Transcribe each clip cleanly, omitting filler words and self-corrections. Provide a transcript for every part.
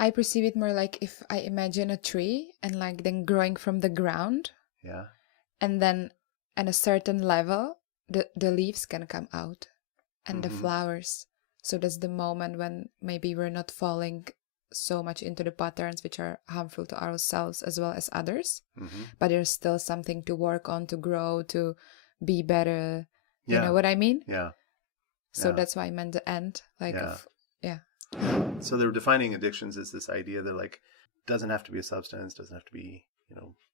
I perceive it more like if I imagine a tree and like then growing from the ground. Yeah. And then at a certain level, the leaves can come out and the Mm-hmm. flowers. So that's the moment when maybe we're not falling so much into the patterns which are harmful to ourselves as well as others. Mm-hmm. But there's still something to work on, to grow, to be better. You Yeah. know what I mean? Yeah. So Yeah. that's why I meant the end. Like, Yeah. yeah. So they're defining addictions as this idea that like doesn't have to be a substance, doesn't have to be,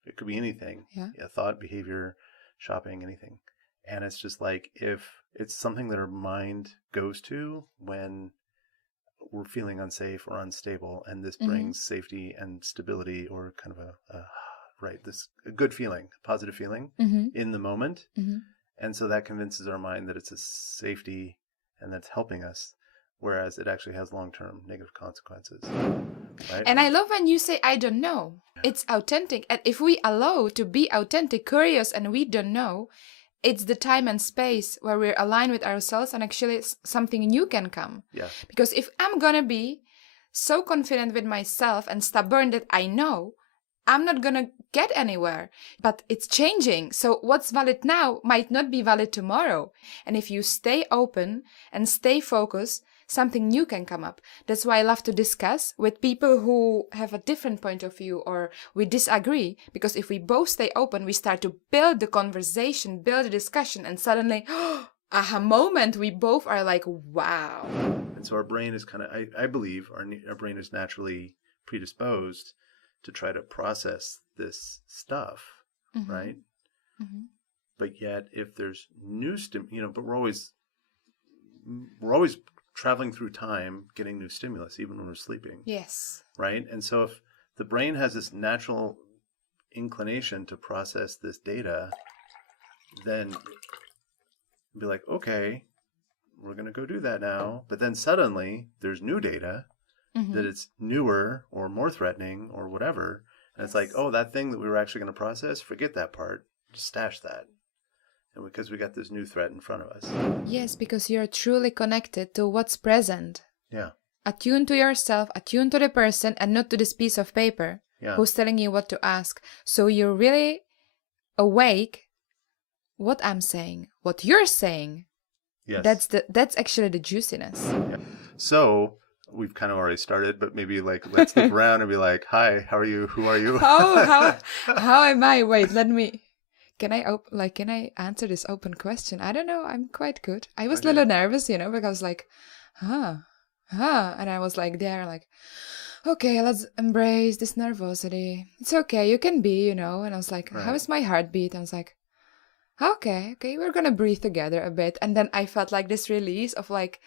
it could be anything. Yeah. Thought, behavior, shopping, anything. And it's just like if it's something that our mind goes to when we're feeling unsafe or unstable, and this brings safety and stability or kind of a good feeling, positive feeling in the moment. And so that convinces our mind that it's a safety and that's helping us, whereas it actually has long-term negative consequences. Right? And I love when you say, I don't know. Yeah. It's authentic. And if we allow to be authentic, curious, and we don't know, it's the time and space where we're aligned with ourselves and actually something new can come. Yeah. Because if I'm going to be so confident with myself and stubborn that I know, I'm not going to get anywhere. But it's changing. So what's valid now might not be valid tomorrow. And if you stay open and stay focused, something new can come up. That's why I love to discuss with people who have a different point of view or we disagree. Because if we both stay open, we start to build the conversation, build the discussion, and suddenly, aha moment, we both are like, wow. And so our brain is kind of, I believe our brain is naturally predisposed to try to process this stuff, right? But yet if there's new but we're always traveling through time, getting new stimulus, even when we're sleeping. Yes. Right? And so if the brain has this natural inclination to process this data, then be like, okay, we're going to go do that now. But then suddenly there's new data that it's newer or more threatening or whatever. And it's like, oh, that thing that we were actually going to process, forget that part, just stash that. And because we got this new threat in front of us. Yes, because you're truly connected to what's present. Yeah. Attuned to yourself, attuned to the person, and not to this piece of paper who's telling you what to ask. So you're really awake what I'm saying, what you're saying. Yes. That's actually the juiciness. Yeah. So we've kind of already started, but maybe like let's look around and be like, hi, how are you? Who are you? How am I? Wait, let me... Can I answer this open question? I don't know. I'm quite good. I was a little nervous, because like, and I was like there, like, okay, let's embrace this nervosity. It's okay. You can be, And I was like, how is my heartbeat? I was like, okay, we're going to breathe together a bit. And then I felt like this release of like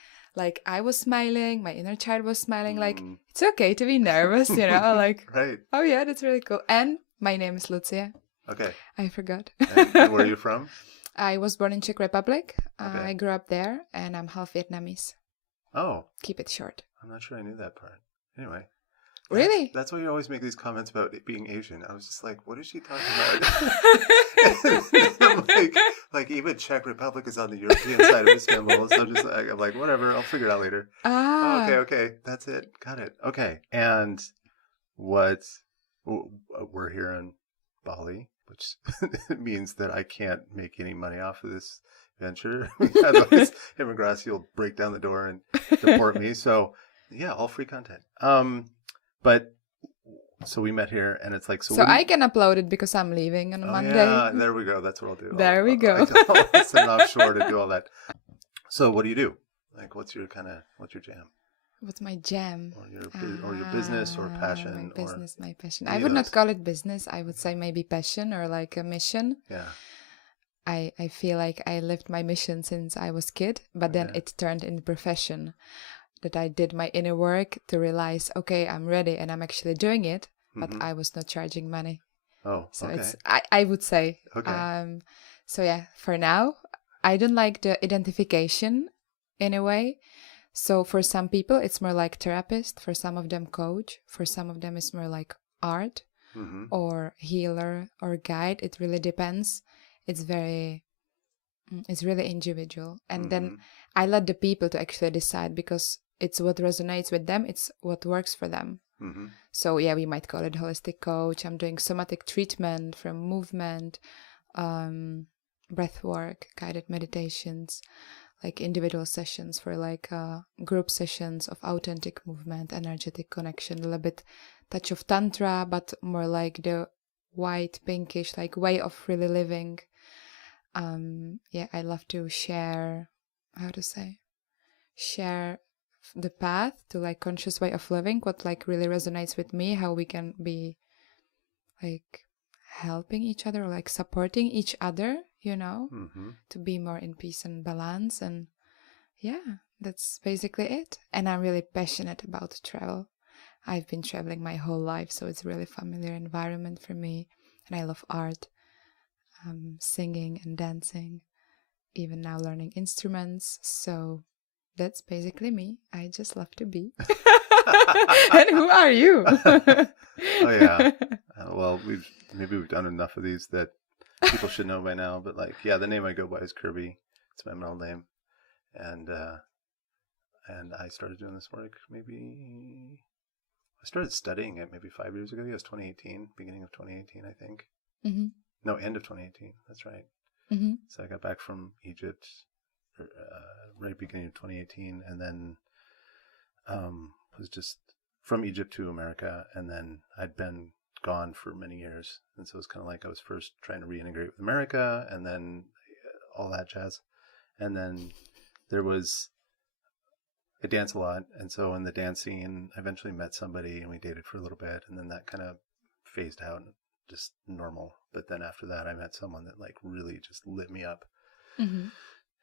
I was smiling, my inner child was smiling, like, it's okay to be nervous, like, right. Oh yeah, that's really cool. And my name is Lucia. Okay. I forgot. And where are you from? I was born in Czech Republic. Okay. I grew up there, and I'm half Vietnamese. Oh. Keep it short. I'm not sure I knew that part. Anyway. Really? That's why you always make these comments about it being Asian. I was just like, what is she talking about? like even Czech Republic is on the European side of Istanbul. So I'm like, whatever, I'll figure it out later. Okay. That's it. Got it. Okay. And we're here in Bali, which means that I can't make any money off of this venture. Otherwise, Immigrasi will break down the door and deport me. So yeah, all free content. But so we met here, and it's like so I can upload it because I'm leaving on Monday. Yeah, there we go. That's what I'll do. There we go. I'll send offshore to do all that. So what do you do? Like, what's your jam? What's my jam? Or your business or passion? My passion. I would not call it business. I would say maybe passion or like a mission. Yeah. I feel like I lived my mission since I was kid, but then it turned into profession. That I did my inner work to realize, okay, I'm ready and I'm actually doing it, but I was not charging money. Oh, so okay. it's I would say. Okay. So yeah, for now, I don't like the identification in a way. So for some people, it's more like therapist. For some of them, coach. For some of them, it's more like art or healer or guide. It really depends. It's really individual. And then I let the people to actually decide because it's what resonates with them. It's what works for them. Mm-hmm. So yeah, we might call it holistic coach. I'm doing somatic treatment from movement, breathwork, guided meditations, like individual sessions for like group sessions of authentic movement, energetic connection, a little bit touch of tantra, but more like the white pinkish like way of really living. Yeah, I love to share the path to like conscious way of living, what like really resonates with me, how we can be like helping each other or like supporting each other, Mm-hmm. to be more in peace and balance. And yeah, that's basically it. And I'm really passionate about travel. I've been traveling my whole life, so it's a really familiar environment for me. And I love art, singing and dancing, even now learning instruments. So that's basically me. I just love to be. And who are you? Oh yeah. Well, we've done enough of these that people should know by now. But like, yeah, the name I go by is Kirby. It's my middle name, and I started doing this work I started studying it maybe 5 years ago. Yeah, it was 2018, beginning of 2018, I think. Mm-hmm. No, end of 2018. That's right. Mm-hmm. So I got back from Egypt right beginning of 2018, and then was just from Egypt to America, and then I'd been gone for many years, and so it was kind of like I was first trying to reintegrate with America, and then all that jazz, and then I dance a lot, and so in the dance scene, I eventually met somebody, and we dated for a little bit, and then that kind of phased out, just normal. But then after that, I met someone that like really just lit me up, Mm-hmm.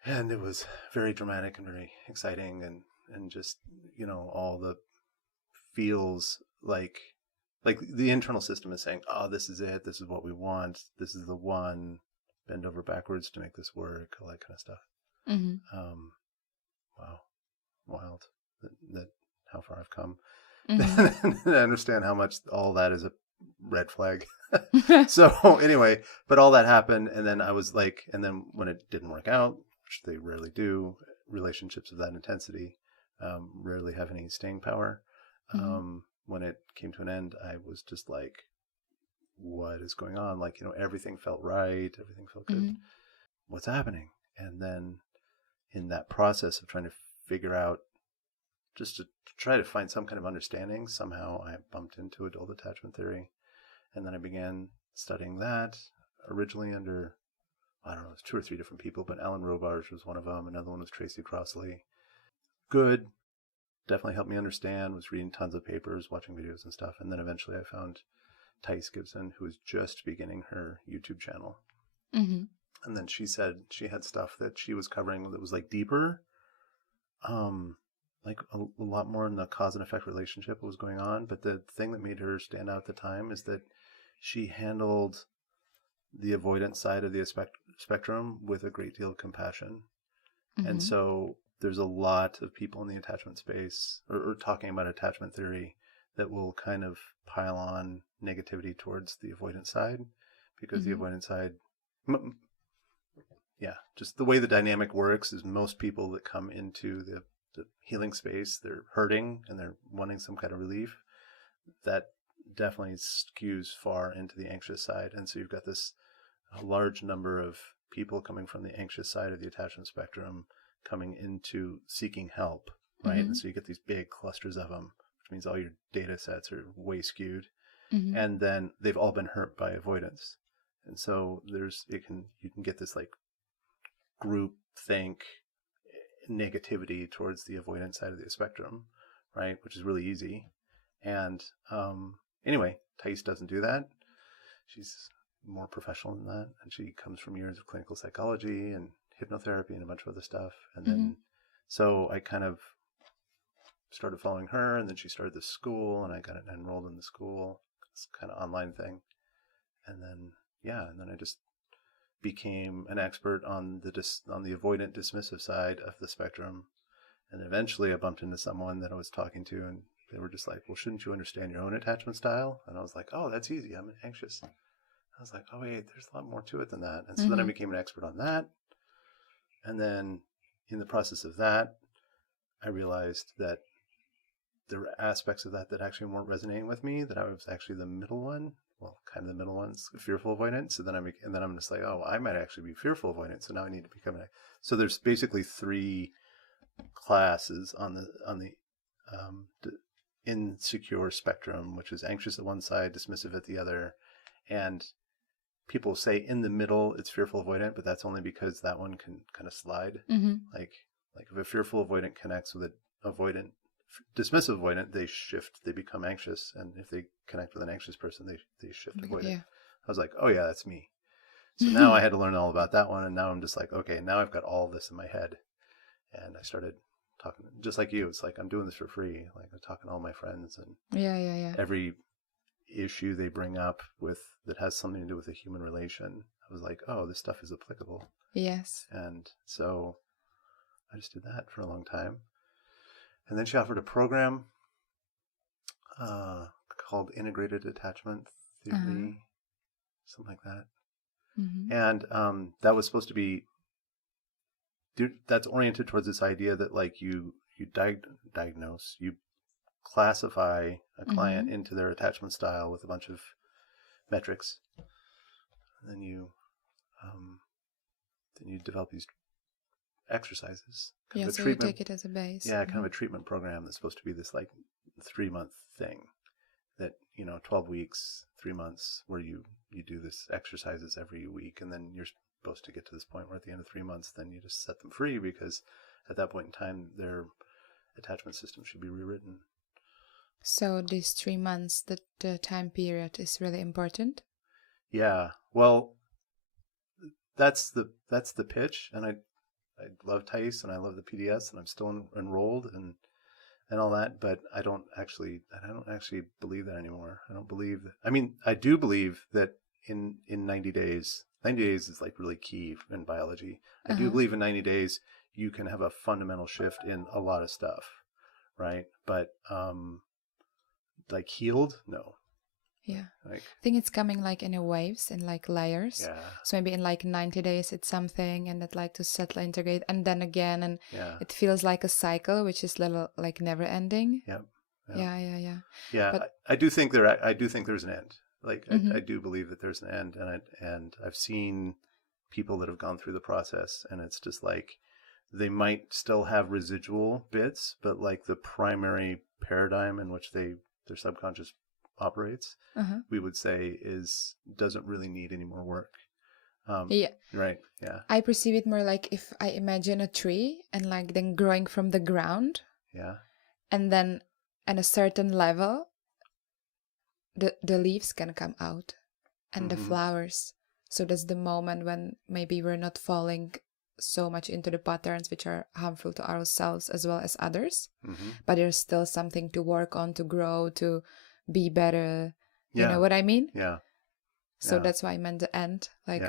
and it was very dramatic and very exciting, and just all the feels like the internal system is saying, oh, this is it, this is what we want, this is the one, bend over backwards to make this work, all that kind of stuff. Mm-hmm. Wow, wild that how far I've come. Mm-hmm. I understand how much all that is a red flag. So anyway, but all that happened, and then I was like, and then when it didn't work out, which they rarely do, relationships of that intensity rarely have any staying power. Mm-hmm. When it came to an end, I was just like, what is going on? Like, everything felt right. Everything felt good. Mm-hmm. What's happening? And then in that process of trying to figure out, just to try to find some kind of understanding, somehow I bumped into adult attachment theory. And then I began studying that, originally under, I don't know, it was 2 or 3 different people, but Alan Robarge was one of them. Another one was Tracy Crossley. Good. Definitely helped me understand, was reading tons of papers, watching videos and stuff. And then eventually I found Thais Gibson, who was just beginning her YouTube channel. Mm-hmm. And then she said she had stuff that she was covering that was like deeper, like a lot more in the cause and effect relationship what was going on. But the thing that made her stand out at the time is that she handled the avoidance side of the spectrum with a great deal of compassion. Mm-hmm. And so there's a lot of people in the attachment space or talking about attachment theory that will kind of pile on negativity towards the avoidance side, because the avoidance side, just the way the dynamic works is most people that come into the healing space, they're hurting and they're wanting some kind of relief. That definitely skews far into the anxious side. And so you've got this large number of people coming from the anxious side of the attachment spectrum coming into seeking help, right? And so you get these big clusters of them, which means all your data sets are way skewed. Mm-hmm. And then they've all been hurt by avoidance. And so you can get this like group think negativity towards the avoidance side of the spectrum, right? Which is really easy. And anyway, Thais doesn't do that. She's more professional than that, and she comes from years of clinical psychology and hypnotherapy and a bunch of other stuff. And then so I kind of started following her, and then she started this school, and I got enrolled in the school. It's kind of online thing. And then I just became an expert on the avoidant dismissive side of the spectrum. And eventually I bumped into someone that I was talking to, and they were just like, well, shouldn't you understand your own attachment style? And I was like, oh, that's easy. I'm anxious. I was like, oh, wait, there's a lot more to it than that. And so then I became an expert on that. And then in the process of that, I realized that there were aspects of that actually weren't resonating with me, that I was actually the middle one. Well, kind of the middle one's fearful avoidant. So then I'm just like, oh, I might actually be fearful avoidant. So now I need to become so there's basically 3 classes on the insecure spectrum, which is anxious at one side, dismissive at the other. And people say in the middle it's fearful avoidant, but that's only because that one can kind of slide. Mm-hmm. Like if a fearful avoidant connects with an dismissive avoidant, they shift, they become anxious. And if they connect with an anxious person, they shift avoidant. Yeah. I was like, oh yeah, that's me. So now I had to learn all about that one. And now I'm just like, okay, now I've got all this in my head. And I started talking, just like you. It's like, I'm doing this for free. Like, I'm talking to all my friends, and every issue they bring up that has something to do with a human relation, I was like, oh, this stuff is applicable. Yes. And so I just did that for a long time. And then she offered a program called Integrated Attachment Theory, something like that. Mm-hmm. And that was supposed to be, that's oriented towards this idea that like you diagnose, you classify a client into their attachment style with a bunch of metrics. And then you develop these exercises. So you take it as a base. Yeah, kind of a treatment program that's supposed to be this like 3-month thing that, 12 weeks, 3 months, where you do this exercises every week, and then you're supposed to get to this point where at the end of 3 months, then you just set them free, because at that point in time, their attachment system should be rewritten. So these 3 months, the time period is really important? Yeah. Well, that's the pitch, and I love Thais and I love the PDS, and I'm still enrolled and all that, but I don't actually believe that anymore. I don't believe that. I mean, I do believe that in 90 days is like really key in biology. I do believe in 90 days you can have a fundamental shift in a lot of stuff, right? But like healed, no. Yeah. Like, I think it's coming like in waves, in like layers. yeah. So maybe in like 90 days it's something, and it like to settle, integrate, and then again, and it feels like a cycle, which is little like never ending. Yep. Yeah. But I do think there's an end. Like I do believe that there's an end, and I've seen people that have gone through the process, and it's just like they might still have residual bits, but like the primary paradigm in which their subconscious operates, we would say doesn't really need any more work. Right. Yeah. I perceive it more like if I imagine a tree and like then growing from the ground. Yeah. And then at a certain level, the leaves can come out and the flowers. So that's the moment when maybe we're not falling so much into the patterns which are harmful to ourselves as well as others. But there's still something to work on, to grow, to be better. You know what I mean? Yeah. So that's why I meant the end. Like,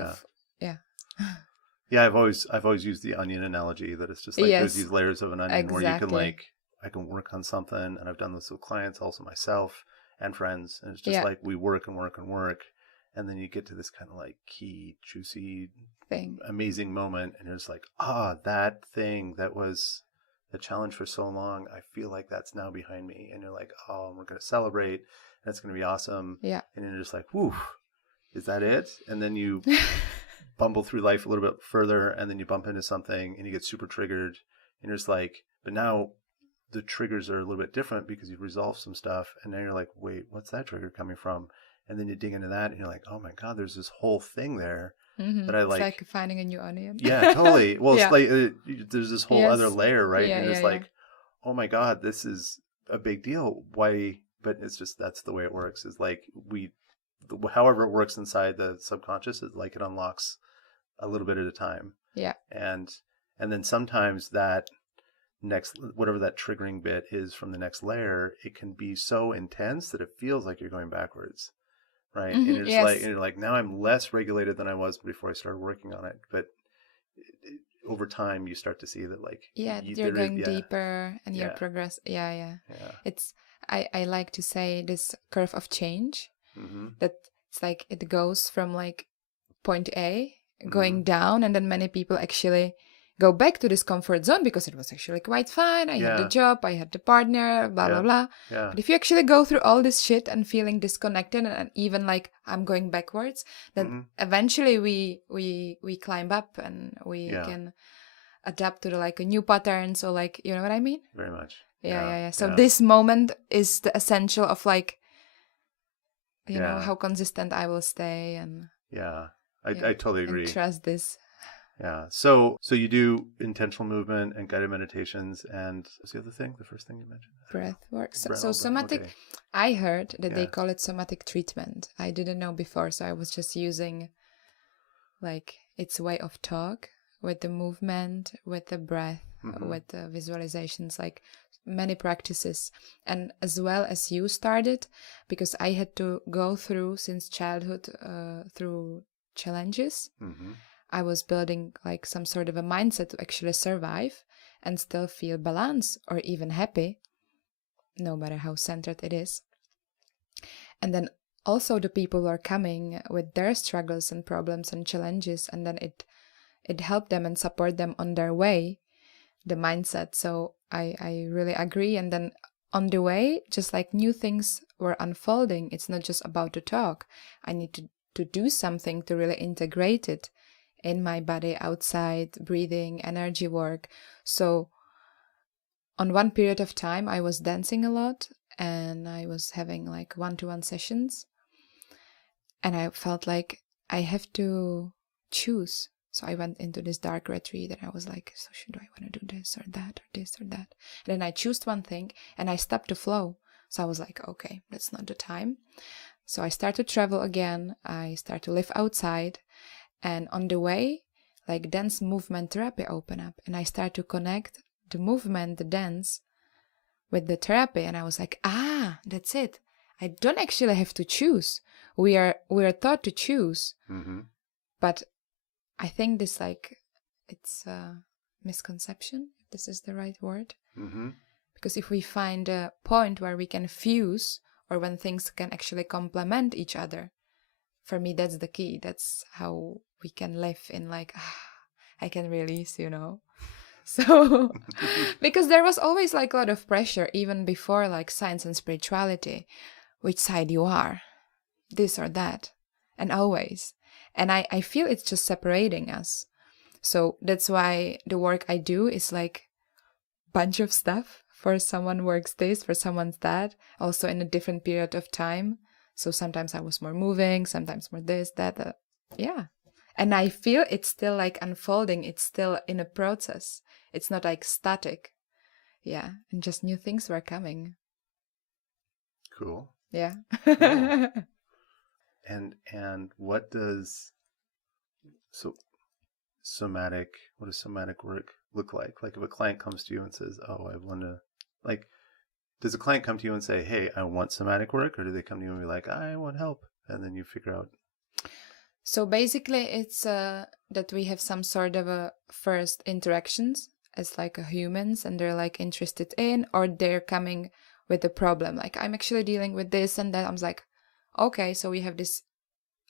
yeah, I've always used the onion analogy, that it's just like there's these layers of an onion where you can I can work on something, and I've done this with clients, also myself and friends, and it's just like we work and work and work, and then you get to this kind of like key, juicy thing, amazing moment, and it's like, that thing that was the challenge for so long, I feel like that's now behind me, and you're like, oh, we're going to celebrate, and it's going to be awesome, and you're just like, whew, is that it? And then you bumble through life a little bit further, and then you bump into something, and you get super triggered, and you're just like, but now the triggers are a little bit different because you've resolved some stuff, and now you're like, wait, what's that trigger coming from? And then you dig into that, and you're like, oh my God, there's this whole thing there that I like. It's like finding a new onion. Yeah, totally. Well, it's like there's this whole other layer, right? And it's like, oh my God, this is a big deal. Why? But it's just, that's the way it works. Is like however it works inside the subconscious, is like it unlocks a little bit at a time. Yeah. And then sometimes that next, whatever that triggering bit is from the next layer, it can be so intense that it feels like you're going backwards. Right. And you're just you're like, now I'm less regulated than I was before I started working on it. But over time, you start to see that, like, you're going deeper, and you're progress. It's, I like to say this curve of change, that it's like it goes from like point A going down, and then many people actually go back to this comfort zone because it was actually quite fine. I had the job, I had the partner, blah, blah, blah. Yeah. But if you actually go through all this shit and feeling disconnected and even like I'm going backwards, then eventually we climb up and we can adapt to the, like a new pattern. So like, you know what I mean? Very much. Yeah. So this moment is the essential of like, you know, how consistent I will stay and I totally agree. And trust this. Yeah. So you do intentional movement and guided meditations, and what's the other thing? The first thing you mentioned? Breathwork. So somatic, okay. I heard that they call it somatic treatment. I didn't know before, so I was just using like its way of talk with the movement, with the breath, with the visualizations, like many practices. And as well as you started, because I had to go through since childhood through challenges. I was building like some sort of a mindset to actually survive and still feel balance or even happy, no matter how centered it is. And then also the people were coming with their struggles and problems and challenges, and then it helped them and support them on their way, the mindset. So I really agree. And then on the way, just like new things were unfolding, it's not just about the talk. I need to do something to really integrate it in my body, outside, breathing, energy work. So on one period of time, I was dancing a lot and I was having like 1-to-1 sessions. And I felt like I have to choose. So I went into this dark retreat and I was like, so should I want to do this or that or this or that? And then I chose one thing and I stopped the flow. So I was like, okay, that's not the time. So I started to travel again. I started to live outside. And on the way, like dance movement therapy opened up. And I started to connect the movement, the dance, with the therapy. And I was like, that's it. I don't actually have to choose. We are taught to choose. But I think this, like, it's a misconception, if this is the right word. Because if we find a point where we can fuse, or when things can actually complement each other, for me, that's the key. That's how we can live in like, I can release, you know. So, because there was always like a lot of pressure, even before like science and spirituality, which side you are, this or that, and always. And I feel it's just separating us. So that's why the work I do is like bunch of stuff. For someone works this, for someone's that, also in a different period of time. So sometimes I was more moving, sometimes more this, that, yeah. And I feel it's still like unfolding. It's still in a process. It's not like static. Yeah. And just new things were coming. Cool. Yeah. Cool. And what does somatic work look like? Like if a client comes to you and says, oh, I want to, like, does a client come to you and say, hey, I want somatic work? Or do they come to you and be like, I want help? And then you figure out. So basically it's that we have some sort of a first interactions as like a humans, and they're like interested in, or they're coming with a problem. Like, I'm actually dealing with this and that. I'm like, okay, so we have this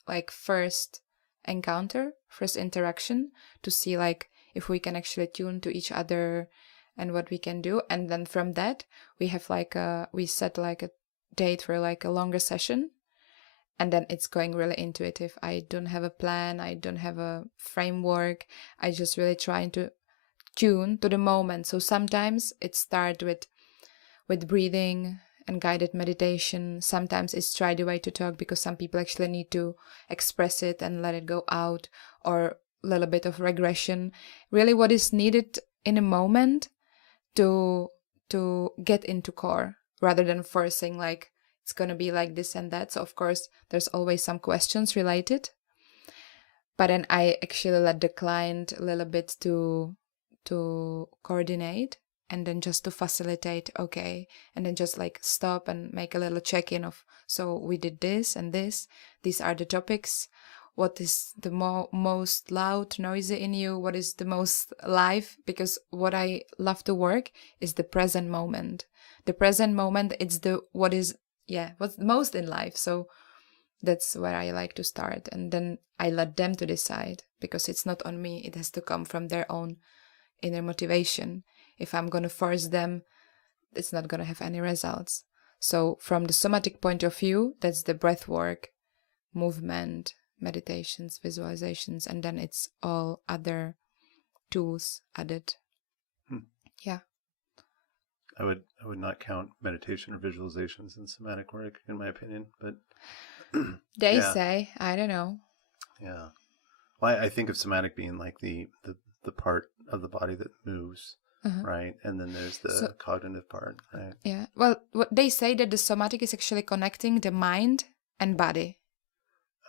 like first encounter, first interaction to see like if we can actually tune to each other and what we can do. And then from that, we have like we set like a date for like a longer session. And then it's going really intuitive. I don't have a plan. I don't have a framework. I just really trying to tune to the moment. So sometimes it starts with breathing and guided meditation. Sometimes it's try the way to talk, because some people actually need to express it and let it go out, or a little bit of regression. Really what is needed in a moment to get into core, rather than forcing like it's going to be like this and that. So of course there's always some questions related, but then I actually let the client a little bit to coordinate, and then just to facilitate, okay, and then just like stop and make a little check-in of, so we did this and this, these are the topics, what is the most loud, noisy in you, what is the most live, because what I love to work is the present moment. The present moment, it's what's most in life. So that's where I like to start, and then I let them to decide, because it's not on me. It has to come from their own inner motivation. If I'm going to force them, it's not going to have any results. So from the somatic point of view, that's the breath work, movement, meditations, visualizations, and then it's all other tools added. Yeah. I would not count meditation or visualizations in somatic work, in my opinion, but they say, I don't know. Yeah. Well, I think of somatic being like the part of the body that moves, right? And then there's the cognitive part, right? Yeah. Well, what they say that the somatic is actually connecting the mind and body.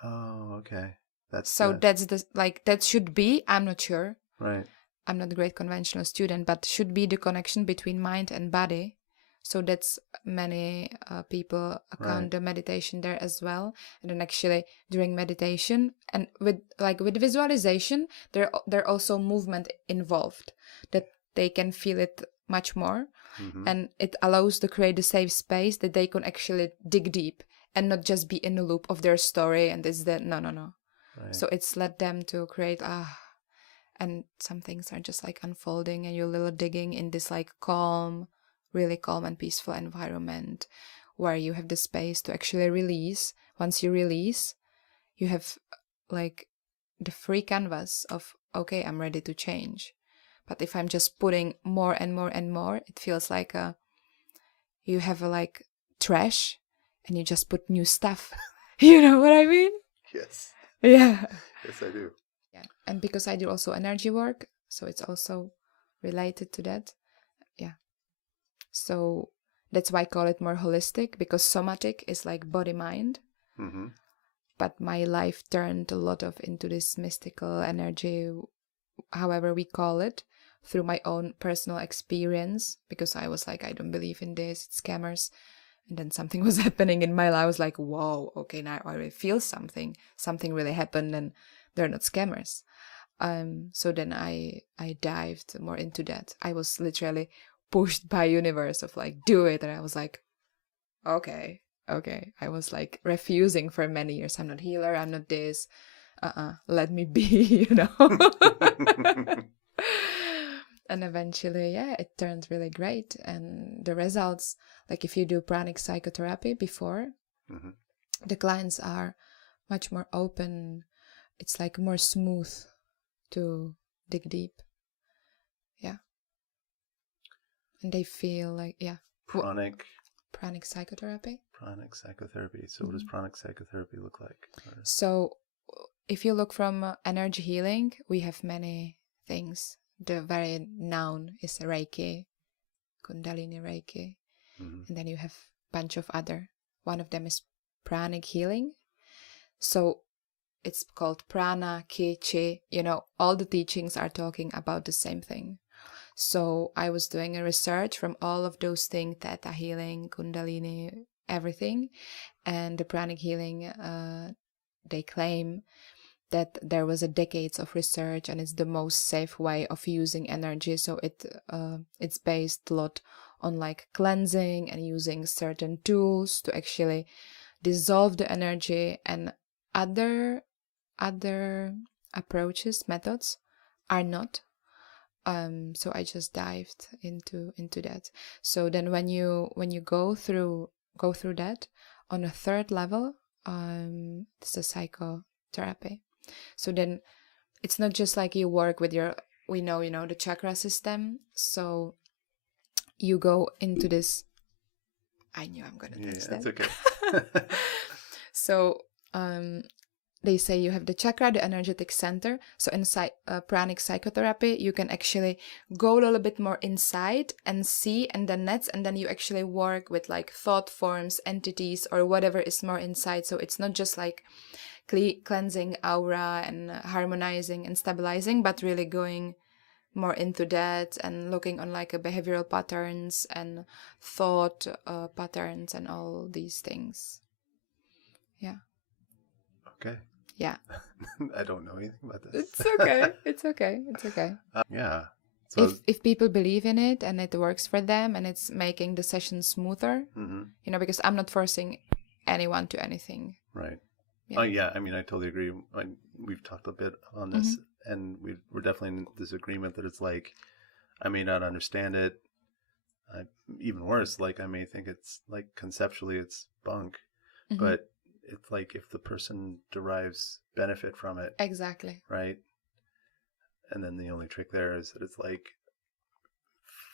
Oh, okay. That's the like that should be, I'm not sure. Right. I'm not a great conventional student, but should be the connection between mind and body. So that's many people account the meditation there as well. And then actually during meditation and with visualization, there also movement involved that they can feel it much more. And it allows to create a safe space that they can actually dig deep and not just be in a loop of their story and this, that. No. Right. So it's led them to create, and some things are just like unfolding and you're a little digging in this like really calm and peaceful environment where you have the space to actually release. Once you release, you have like the free canvas of, okay, I'm ready to change. But if I'm just putting more and more and more, it feels like you have a like trash and you just put new stuff. You know what I mean? Yes. Yeah. Yes, I do. Yeah. And because I do also energy work, so it's also related to that. Yeah. So that's why I call it more holistic, because somatic is like body-mind. But my life turned a lot of into this mystical energy, however we call it, through my own personal experience, because I was like, I don't believe in this, it's scammers. And then something was happening in my life. I was like, whoa, okay, now I really feel something. Something really happened and they're not scammers. So then I dived more into that. I was literally pushed by universe of like, do it. And I was like, okay. I was like refusing for many years. I'm not healer. I'm not this. Let me be, you know. And eventually, yeah, it turned really great. And the results, like if you do pranic psychotherapy before, the clients are much more open. It's like more smooth to dig deep. Yeah. And they feel like, yeah. Pranic psychotherapy. Pranic psychotherapy. So what does pranic psychotherapy look like? So if you look from energy healing, we have many things. The very known is Reiki, Kundalini Reiki. And then you have a bunch of other. One of them is pranic healing. So it's called prana, ki, chi. You know, all the teachings are talking about the same thing. So I was doing a research from all of those things, Theta healing, Kundalini, everything. And the pranic healing, they claim that there was a decades of research and it's the most safe way of using energy. So it's based a lot on like cleansing and using certain tools to actually dissolve the energy, and other approaches, methods are not. So I just dived into that. So then when you go through that on a third level, it's a psychotherapy. So then it's not just like you work with we know the chakra system. So you go into this. I knew I'm going to touch that. It's okay. So they say you have the chakra, the energetic center. So in pranic psychotherapy, you can actually go a little bit more inside and see, and then you actually work with like thought forms, entities, or whatever is more inside. So it's not just like cleansing aura and harmonizing and stabilizing, but really going more into that and looking on like a behavioral patterns and thought patterns and all these things. Yeah. Okay. Yeah. I don't know anything about this. It's okay. Yeah. So if people believe in it and it works for them and it's making the session smoother, because I'm not forcing anyone to anything. Right. Yeah. Oh, yeah. I mean, I totally agree. We've talked a bit on this, and we're definitely in this agreement that it's like I may not understand it. Even worse, like I may think it's like conceptually it's bunk, but it's like if the person derives benefit from it, Exactly. right? And then the only trick there is that it's like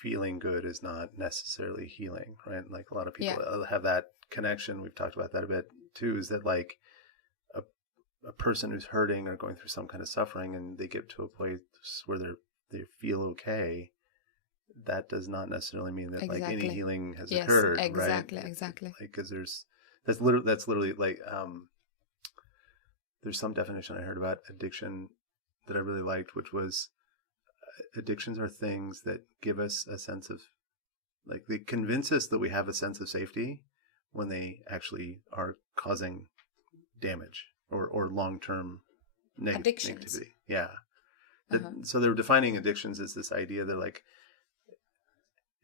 feeling good is not necessarily healing, right? Like a lot of people have that connection. We've talked about that a bit too, is that like a person who's hurting or going through some kind of suffering and they get to a place where they feel okay, that does not necessarily mean that like any healing has occurred, exactly, right? Exactly. Like, because that's literally like there's some definition I heard about addiction that I really liked, which was addictions are things that give us a sense of, like, they convince us that we have a sense of safety when they actually are causing damage or long-term negativity. Yeah. So they're defining addictions as this idea that like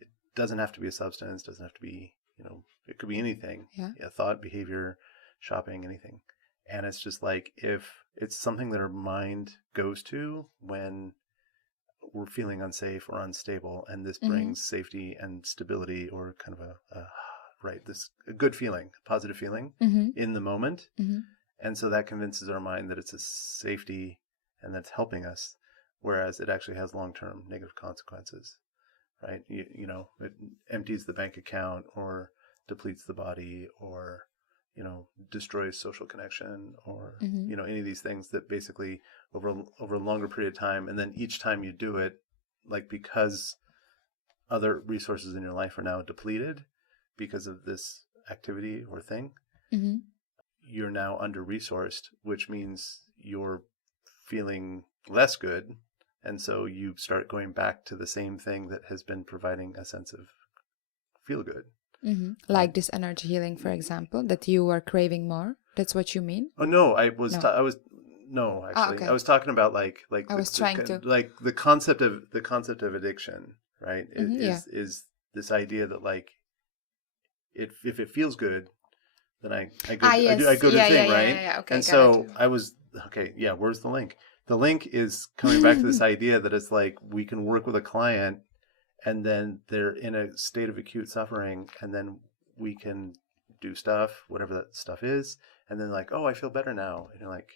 it doesn't have to be a substance, doesn't have to be, it could be anything. Yeah, thought, behavior, shopping, anything. And it's just like if it's something that our mind goes to when we're feeling unsafe or unstable, and this brings safety and stability or kind of a good feeling, a positive feeling in the moment. And so that convinces our mind that it's a safety and that's helping us, whereas it actually has long-term negative consequences, right? It empties the bank account or depletes the body or, destroys social connection or, any of these things that basically over a longer period of time. And then each time you do it, like, because other resources in your life are now depleted because of this activity or thing, you're now under-resourced, which means you're feeling less good. And so you start going back to the same thing that has been providing a sense of feel good. Like this energy healing, for example, that you were craving more. That's what you mean? Oh, no, I was talking about like I was trying to like the concept of addiction, right? Is this idea that like if it feels good, then I do a good thing, right? Yeah. Okay, and so I was where's the link? The link is coming back to this idea that it's like we can work with a client and then they're in a state of acute suffering, and then we can do stuff, whatever that stuff is, and then like, oh, I feel better now, and you're like,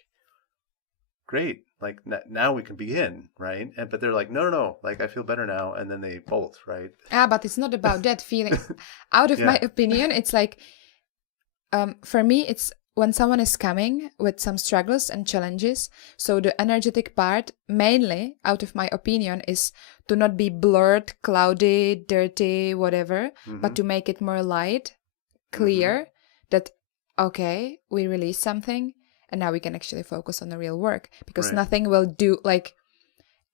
great, like now we can begin, right? But they're like, no, like I feel better now, and then they bolt, right? But it's not about that feeling. Out of my opinion, it's like, for me, it's when someone is coming with some struggles and challenges. So the energetic part, mainly, out of my opinion, is to not be blurred, cloudy, dirty, whatever, but to make it more light, clear, that, okay, we release something, and now we can actually focus on the real work. Because nothing will do, like,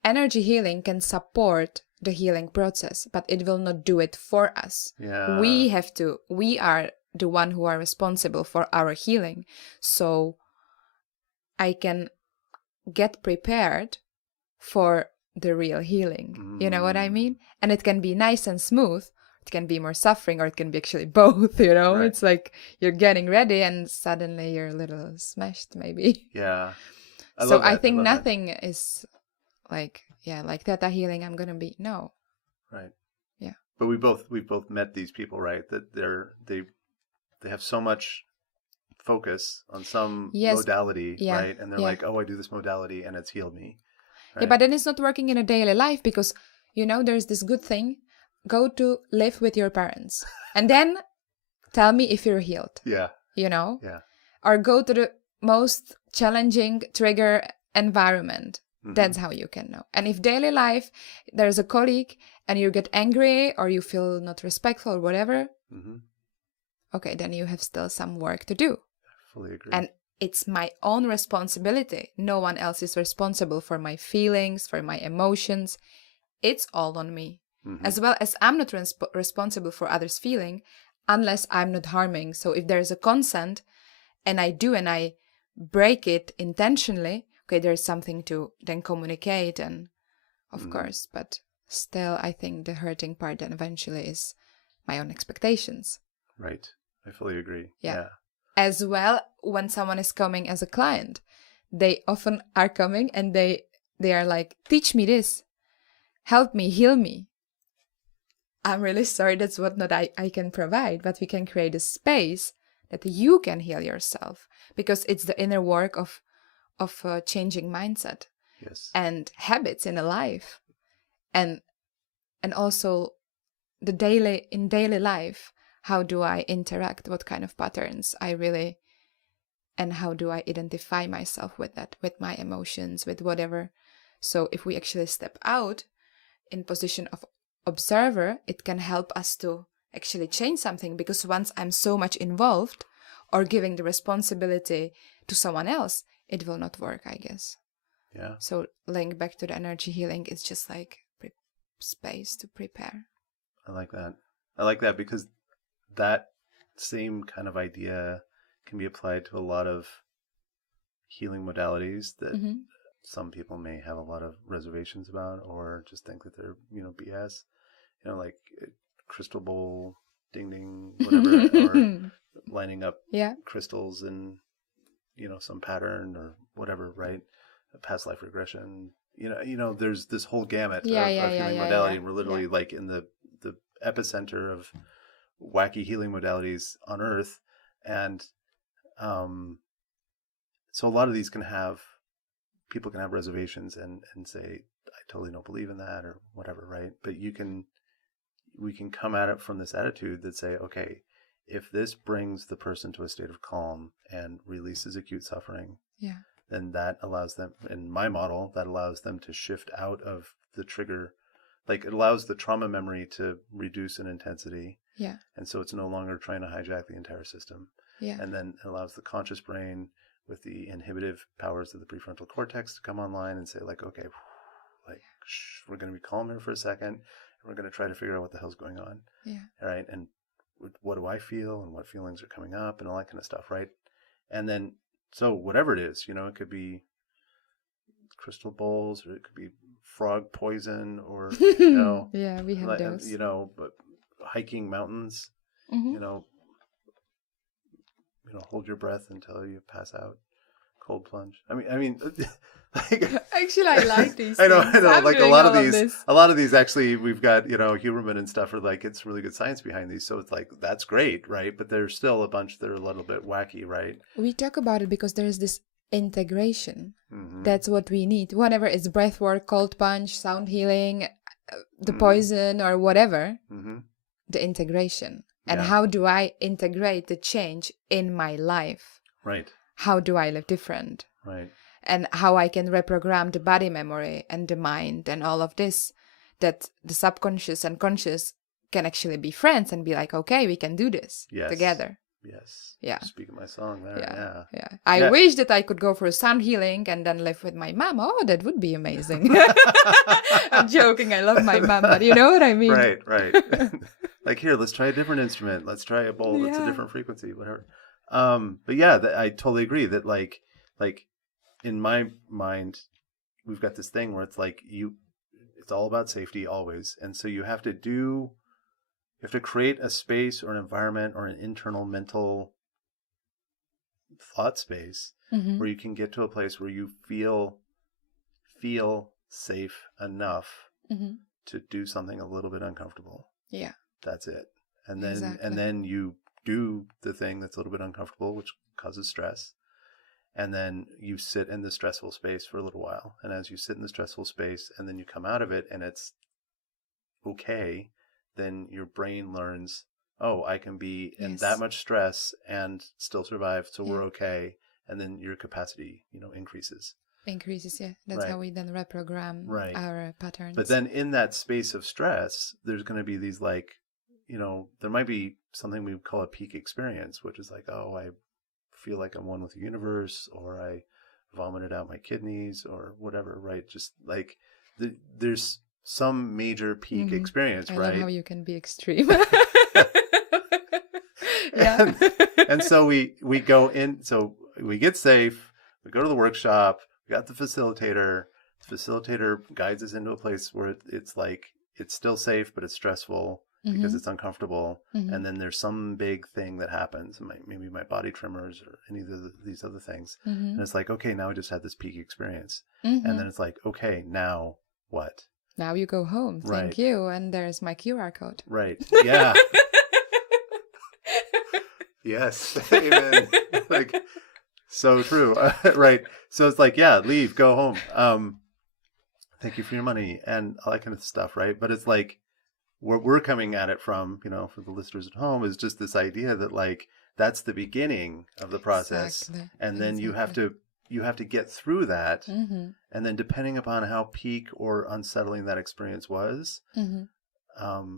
energy healing can support the healing process, but it will not do it for us. Yeah. We are the one who are responsible for our healing. So I can get prepared for the real healing. You know what I mean? And it can be nice and smooth. It can be more suffering, or it can be actually both, Right. It's like you're getting ready and suddenly you're a little smashed, maybe. Yeah. I think nothing is like Theta healing, I'm going to be, no. Right. Yeah. But we've both met these people, right? That they have so much focus on some modality, right? And they're like, oh, I do this modality and it's healed me. Right? Yeah, but then it's not working in a daily life because, there's this good thing. Go to live with your parents and then tell me if you're healed. Yeah. Yeah. Or go to the most challenging trigger environment. That's how you can know. And if daily life, there's a colleague and you get angry or you feel not respectful or whatever, okay, then you have still some work to do. I fully agree. And it's my own responsibility. No one else is responsible for my feelings, for my emotions. It's all on me. As well as I'm not responsible for others' feeling unless I'm not harming. So if there's a consent and I break it intentionally, okay, there's something to then communicate and of course, but still I think the hurting part then eventually is my own expectations. Right. I fully agree. Yeah. As well, when someone is coming as a client, they often are coming and they are like, teach me this. help me, heal me. I'm really sorry, that's what not I can provide, but we can create a space that you can heal yourself, because it's the inner work of changing mindset and habits in a life, and also in daily life, how do I interact, what kind of patterns I really, and how do I identify myself with that, with my emotions, with whatever. So if we actually step out in position of observer, it can help us to actually change something, because once I'm so much involved or giving the responsibility to someone else, it will not work, I guess. Yeah. So link back to the energy healing is just like space to prepare. I like that because that same kind of idea can be applied to a lot of healing modalities that some people may have a lot of reservations about, or just think that they're, BS, like crystal bowl, ding ding, whatever, or lining up crystals in, some pattern or whatever, right? Past life regression, there's this whole gamut of healing modality. We're literally like in the epicenter of wacky healing modalities on Earth. And so a lot of these people can have reservations and say, I totally don't believe in that or whatever, right? But we can come at it from this attitude that say, okay, if this brings the person to a state of calm and releases acute suffering, then that allows them, in my model, that allows them to shift out of the trigger. Like, it allows the trauma memory to reduce in intensity. Yeah. And so it's no longer trying to hijack the entire system. Yeah. And then it allows the conscious brain with the inhibitive powers of the prefrontal cortex to come online and say, like, okay, we're going to be calm here for a second. And we're going to try to figure out what the hell's going on. Yeah. All right. And what do I feel and what feelings are coming up and all that kind of stuff, right? And then, so whatever it is, it could be crystal bowls, or it could be frog poison, or, yeah, we have those. But hiking mountains, hold your breath until you pass out. Cold plunge. I mean, like, actually, I like these. I know. I'm like a lot of these actually, we've got Huberman and stuff are like, it's really good science behind these, so it's like that's great, right? But there's still a bunch that are a little bit wacky, right? We talk about it because there's this integration. That's what we need. Whatever it's breathwork, cold plunge, sound healing, the poison, or whatever. The integration, and how do I integrate the change in my life? Right. How do I live different? Right. And how I can reprogram the body memory and the mind and all of this, that the subconscious and conscious can actually be friends and be like, okay, we can do this together. Yes. Yeah. Speaking my song there. Yeah. I wish that I could go for sound healing and then live with my mom. Oh, that would be amazing. I'm joking. I love my mom, but you know what I mean? Right. Like, here, let's try a different instrument. Let's try a bowl that's a different frequency, whatever. But yeah, I totally agree that like in my mind, we've got this thing where it's like it's all about safety always. And so you have to create a space or an environment or an internal mental thought space where you can get to a place where you feel safe enough to do something a little bit uncomfortable. Yeah. That's it. And then you do the thing that's a little bit uncomfortable, which causes stress. And then you sit in the stressful space for a little while. And as you sit in the stressful space and then you come out of it and it's okay, then your brain learns, oh, I can be in that much stress and still survive. So we're okay. And then your capacity, increases. That's how we then reprogram our patterns. But then in that space of stress, there's going to be these there might be something we call a peak experience, which is like, oh, I feel like I'm one with the universe, or I vomited out my kidneys, or whatever, right? Just like there's some major peak experience, right? I love how you can be extreme. and so we go in, so we get safe, we go to the workshop, we got the facilitator. The facilitator guides us into a place where it's like, it's still safe, but it's stressful because it's uncomfortable. And then there's some big thing that happens, maybe my body tremors or any of these other things. And it's like, okay, now I just had this peak experience. And then it's like, okay, now what? Now you go home. Thank Right. you. And there's my QR code. Right. Yeah. Yes. Amen. Like, so true. Right. So it's like, yeah, leave, go home. Thank you for your money and all that kind of stuff. Right. But it's like, where we're coming at it from, for the listeners at home, is just this idea that like, that's the beginning of the process. Exactly. And then you have to get through that. Mm-hmm. And then depending upon how peak or unsettling that experience was, Mm-hmm.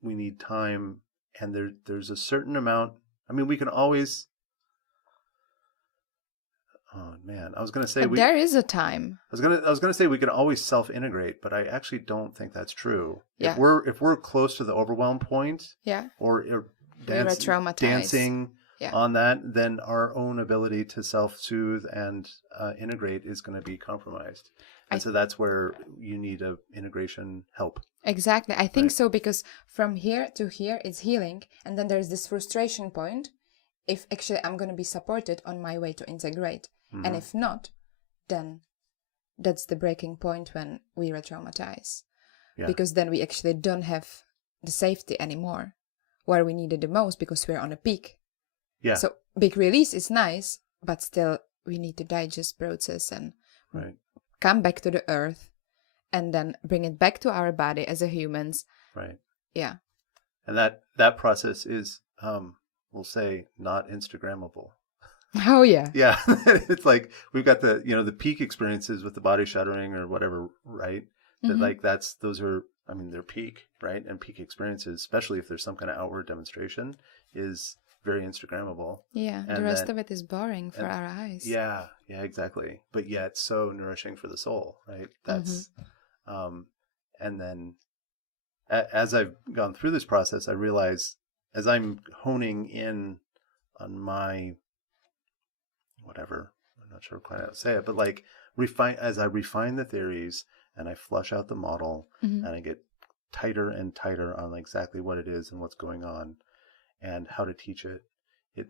we need time, and there's a certain amount. I mean, we can always. Oh man, I was going to say there is a time. I was gonna say we can always self-integrate, but I actually don't think that's true. Yeah. If we're close to the overwhelm point, Yeah. or Traumatized. dancing on that, then our own ability to self-soothe and integrate is going to be compromised. And so that's where you need a integration help. Exactly. I think so, because from here to here it's healing. And then there's this frustration point. If actually I'm going to be supported on my way to integrate. Mm-hmm. And if not, then that's the breaking point when we re-traumatize. Yeah. Because then we actually don't have the safety anymore where we need it the most, because we're on a peak. Yeah. So big release is nice, but still we need to digest, process, and come back to the earth, and then bring it back to our body as a humans. Right. Yeah. And that process is, we'll say, not Instagrammable. Oh yeah. Yeah. It's like we've got the, the peak experiences with the body shuddering or whatever, right? That like those are, I mean, they're peak, right? And peak experiences, especially if there's some kind of outward demonstration, is very Instagrammable. Yeah. And the rest of it is boring for our eyes. Yeah. Yeah, exactly. But yet so nourishing for the soul, right? That's, and then as I've gone through this process, I realize as I'm honing in on my, whatever, I'm not sure quite how to say it, but like as I refine the theories and I flush out the model and I get tighter and tighter on exactly what it is and what's going on and how to teach it,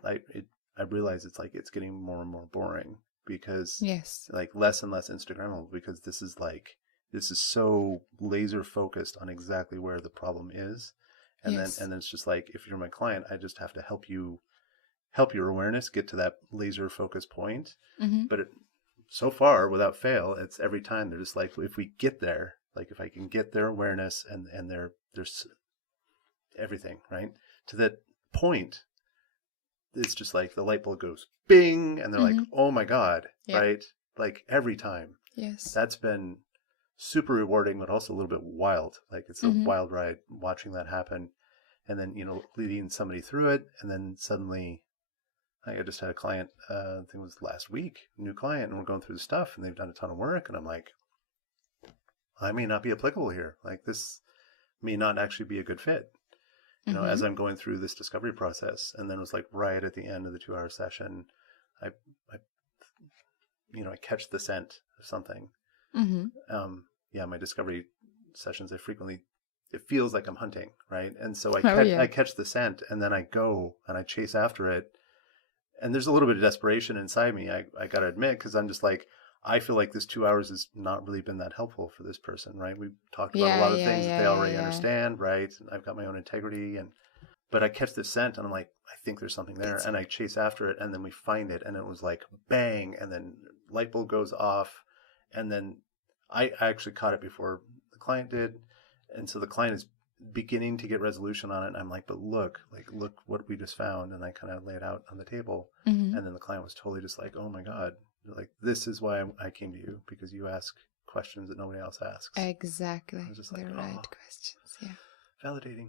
I realize it's like it's getting more and more boring, because like less and less Instagrammable, because this is so laser focused on exactly where the problem is. And then it's just like, if you're my client, I just have to help your awareness get to that laser focus point. But so far, without fail, it's every time they're just like, if we get there, like if I can get their awareness and there's everything, right, to that point, it's just like the light bulb goes bing, and they're like, oh my God, right? Like every time. Yes. That's been super rewarding, but also a little bit wild. Like it's a wild ride watching that happen. And then, leading somebody through it. And then suddenly, I just had a client, I think it was last week, a new client, and we're going through the stuff, and they've done a ton of work. And I'm like, I may not be applicable here. Like this may not actually be a good fit, as I'm going through this discovery process. And then it was like right at the end of the 2-hour session, I catch the scent of something. My discovery sessions, it feels like I'm hunting, right? And so I catch the scent, and then I go and I chase after it. And there's a little bit of desperation inside me, I got to admit, because I'm just like, I feel like this 2 hours has not really been that helpful for this person, right? We've talked about a lot of things that they already understand, right? And I've got my own integrity, but I catch the scent, and I'm like, I think there's something there, and I chase after it, and then we find it, and it was like bang, and then light bulb goes off, and then I actually caught it before the client did, and so the client is beginning to get resolution on it, and I'm like, but look what we just found, and I kind of lay it out on the table, and then the client was totally just like, oh my God, like this is why I came to you, because you ask questions that nobody else asks. Exactly. I was just like, the right questions. Validating.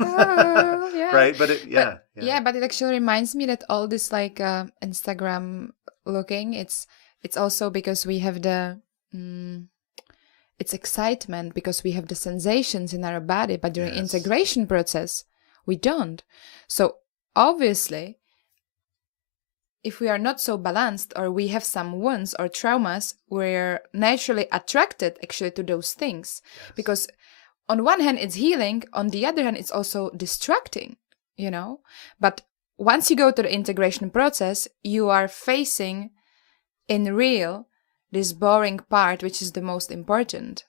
Oh, yeah. Right, but but it actually reminds me that all this like Instagram looking, it's also because we have the it's excitement, because we have the sensations in our body, but during integration process we don't. So obviously, if we are not so balanced, or we have some wounds or traumas, we're naturally attracted actually to those things. Because on one hand it's healing, on the other hand it's also distracting, But once you go to the integration process, you are facing in real this boring part, which is the most important.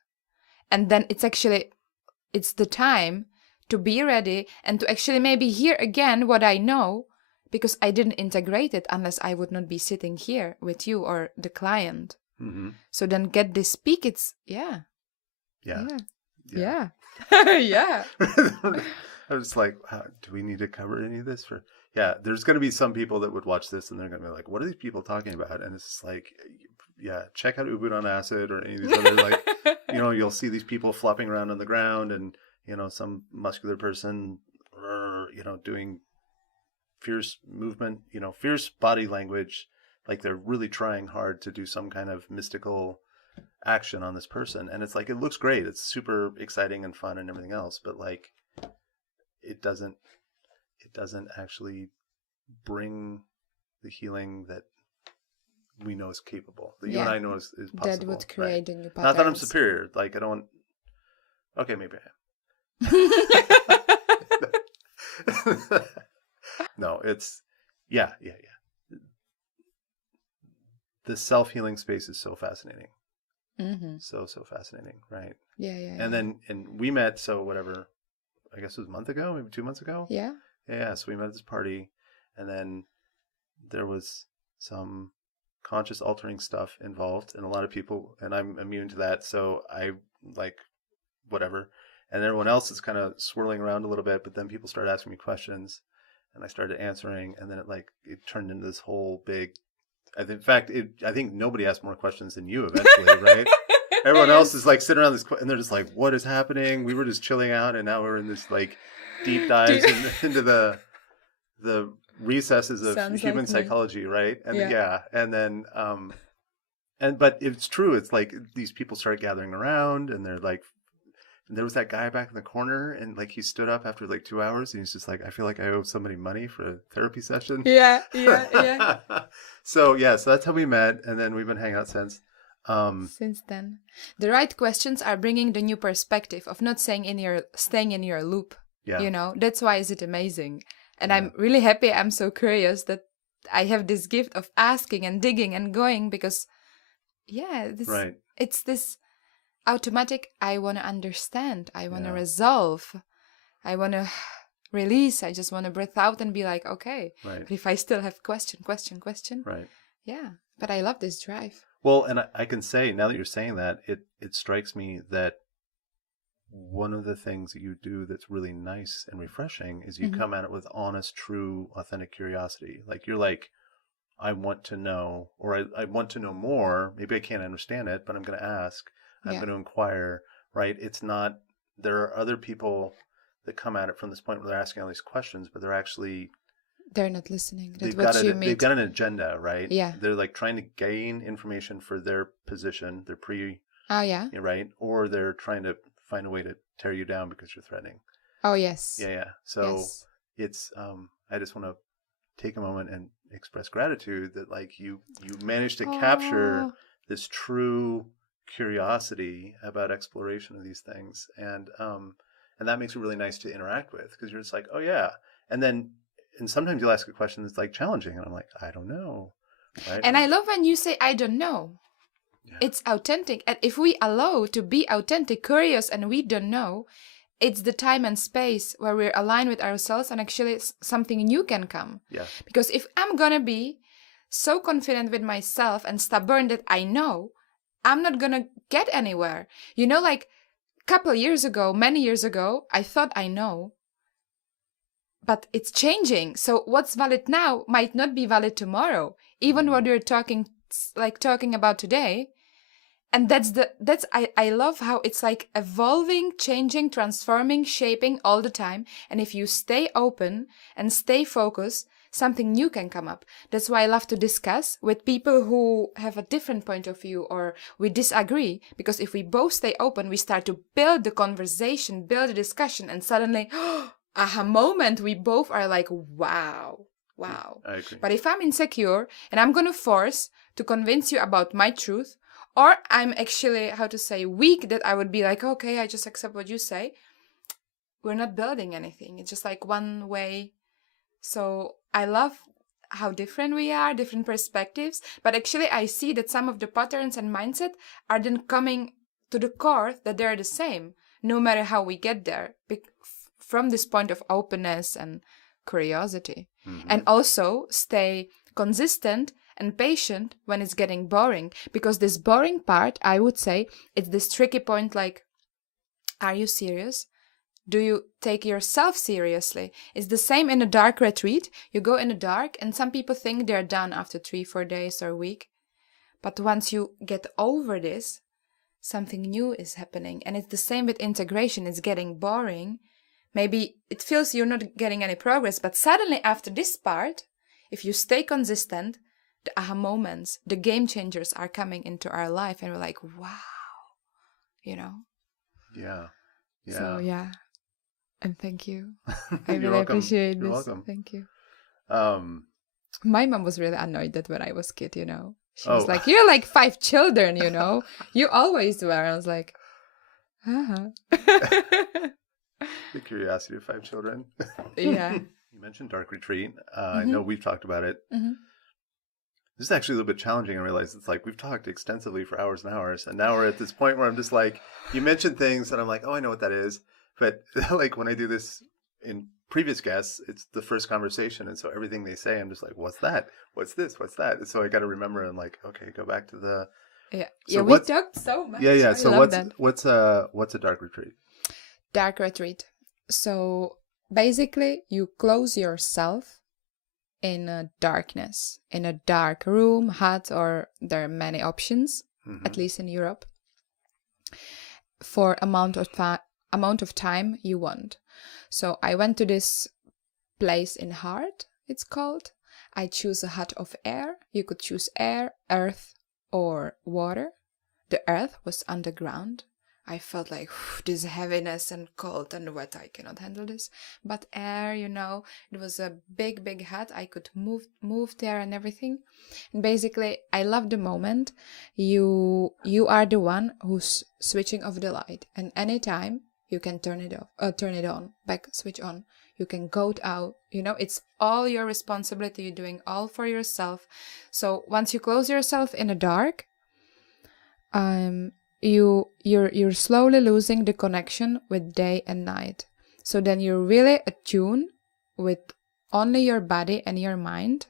And then it's the time to be ready and to actually maybe hear again what I know, because I didn't integrate it unless I would not be sitting here with you or the client. Mm-hmm. So then get this speak. It's Yeah. Yeah. I was like, do we need to cover any of this? There's going to be some people that would watch this and they're going to be like, what are these people talking about? And it's just like, check out Ubud on Acid or any of these other, like, you'll see these people flopping around on the ground and, some muscular person, doing fierce movement, fierce body language, like they're really trying hard to do some kind of mystical action on this person. And it's like, it looks great. It's super exciting and fun and everything else. But like, it doesn't actually bring the healing that we know is capable, that you and I know is possible. That would create a new pattern. Not that I'm superior. Like, I don't... Okay, maybe I am. No, it's... Yeah. The self-healing space is so fascinating. Mm-hmm. So fascinating, right? Yeah. And we met, so whatever, I guess it was a month ago, maybe 2 months ago? Yeah. Yeah, so we met at this party, and then there was some conscious altering stuff involved, and a lot of people, and I'm immune to that, so I, like, whatever. And everyone else is kind of swirling around a little bit, but then people started asking me questions, and I started answering, and then it turned into this whole big... I think nobody asked more questions than you eventually, right? Everyone else is like sitting around this, and they're just like, "What is happening?" We were just chilling out, and now we're in this like deep dives into the recesses of human psychology, right? And and then but it's true. It's like these people start gathering around, and they're like, and there was that guy back in the corner, and like he stood up after like 2 hours, and he's just like, "I feel like I owe somebody money for a therapy session." Yeah. So that's how we met, and then we've been hanging out since. Since then, the right questions are bringing the new perspective of not staying in your loop. Yeah. That's why is it amazing, and I'm really happy. I'm so curious that I have this gift of asking and digging and going, because, it's this automatic. I want to understand. I want to resolve. I want to release. I just want to breathe out and be like, okay. Right. But if I still have question. Right. Yeah. But I love this drive. Well, and I can say, now that you're saying that, it strikes me that one of the things that you do that's really nice and refreshing is you come at it with honest, true, authentic curiosity. Like, you're like, I want to know, or I want to know more. Maybe I can't understand it, but I'm going to ask. I'm going to inquire, right? It's not, there are other people that come at it from this point where they're asking all these questions, but they're not listening. They've got an agenda, right? Yeah. They're like trying to gain information for their position, their right? Or they're trying to find a way to tear you down because you're threatening. Oh, yes. Yeah. So it's, I just want to take a moment and express gratitude that like you managed to capture this true curiosity about exploration of these things. And that makes it really nice to interact with, because you're just like, oh yeah. And sometimes you'll ask a question that's like challenging, and I'm like, I don't know. Right? And I love when you say, I don't know. Yeah. It's authentic. And if we allow to be authentic, curious, and we don't know, it's the time and space where we're aligned with ourselves, and actually something new can come. Yeah. Because if I'm going to be so confident with myself and stubborn that I know, I'm not going to get anywhere. Like many years ago, I thought I know. But it's changing. So what's valid now might not be valid tomorrow. Even what we're talking about today. And I love how it's like evolving, changing, transforming, shaping all the time. And if you stay open and stay focused, something new can come up. That's why I love to discuss with people who have a different point of view or we disagree. Because if we both stay open, we start to build the conversation, build a discussion, and suddenly, aha moment, we both are like, wow. I agree. But if I'm insecure and I'm going to force to convince you about my truth, or I'm actually, weak, that I would be like, okay, I just accept what you say, we're not building anything. It's just like one way. So I love how different we are, different perspectives. But actually I see that some of the patterns and mindset are then coming to the core that they're the same, no matter how we get there, from this point of openness and curiosity. Mm-hmm. And also stay consistent and patient when it's getting boring, because this boring part, I would say, it's this tricky point, like, are you serious? Do you take yourself seriously? It's the same in a dark retreat. You go in the dark, and some people think they're done after 3-4 days or a week. But once you get over this, something new is happening. And it's the same with integration. It's getting boring. Maybe it feels you're not getting any progress, but suddenly after this part, if you stay consistent, the aha moments, the game changers are coming into our life, and we're like, wow, you know? Yeah. Yeah. So, yeah. And thank you. I You're really welcome. appreciate You're this. welcome. Thank you. Um, My mom was really annoyed that when I was a kid, you know. She was Oh. like, you're like 5 children, you know. You always were. I was like, the curiosity of 5 children. Yeah. You mentioned dark retreat. Mm-hmm. I know we've talked about it. Mm-hmm. This is actually a little bit challenging. I realize it's like we've talked extensively for hours and hours, and now we're at this point where I'm just like, you mentioned things, and I'm like, oh, I know what that is. But like when I do this in previous guests, it's the first conversation, and so everything they say, I'm just like, what's that? What's this? What's that? And so I got to remember and like, okay, go back to the. Yeah. So Yeah, we talked so much. Yeah, yeah. I So love that. what's a dark retreat? Dark retreat. So basically, you close yourself in a darkness, in a dark room, hut, or there are many options, at least in Europe, for amount of time you want. So I went to this place in Heart, it's called. I choose a hut of air. You could choose air, earth, or water. The earth was underground. I felt like this heaviness and cold and wet. I cannot handle this. But air, you know, it was a big, big hut. I could move there and everything. And basically, I love the moment you are the one who's switching off the light, and anytime you can turn it off, turn it on, back switch on. You can go out. You know, it's all your responsibility. You're doing all for yourself. So once you close yourself in the dark, you're slowly losing the connection with day and night. So then you're really attuned with only your body and your mind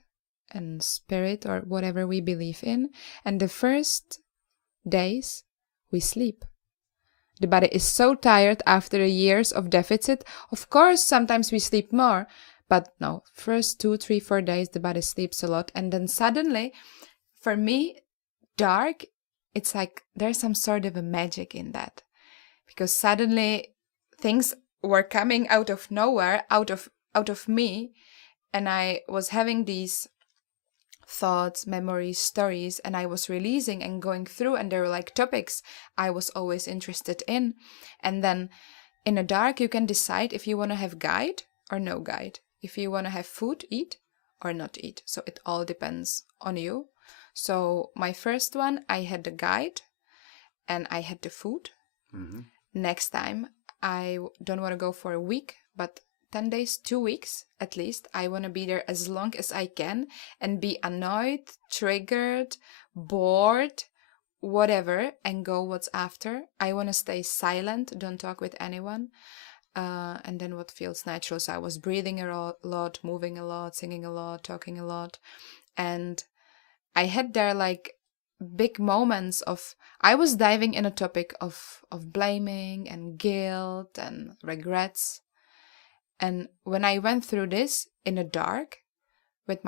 and spirit, or whatever we believe in. And the first days we sleep. The body is so tired after years of deficit. Of course, sometimes we sleep more, but no, first 2, 3, 4 days the body sleeps a lot. And then suddenly, for me, dark, it's like there's some sort of a magic in that, because suddenly things were coming out of nowhere, out of me, and I was having these thoughts, memories, stories, and I was releasing and going through, and there were like topics I was always interested in. And then in the dark you can decide if you want to have guide or no guide, if you want to have food, eat, or not eat. So it all depends on you. So my first one, I had the guide and I had the food. Mm-hmm. Next time, I don't want to go for a week, but 10 days, 2 weeks at least. I want to be there as long as I can and be annoyed, triggered, bored, whatever, and go what's after. I want to stay silent, don't talk with anyone. And then what feels natural. So I was breathing a lot, moving a lot, singing a lot, talking a lot. And I had there like big moments of, I was diving in a topic of blaming and guilt and regrets. And when I went through this in the dark with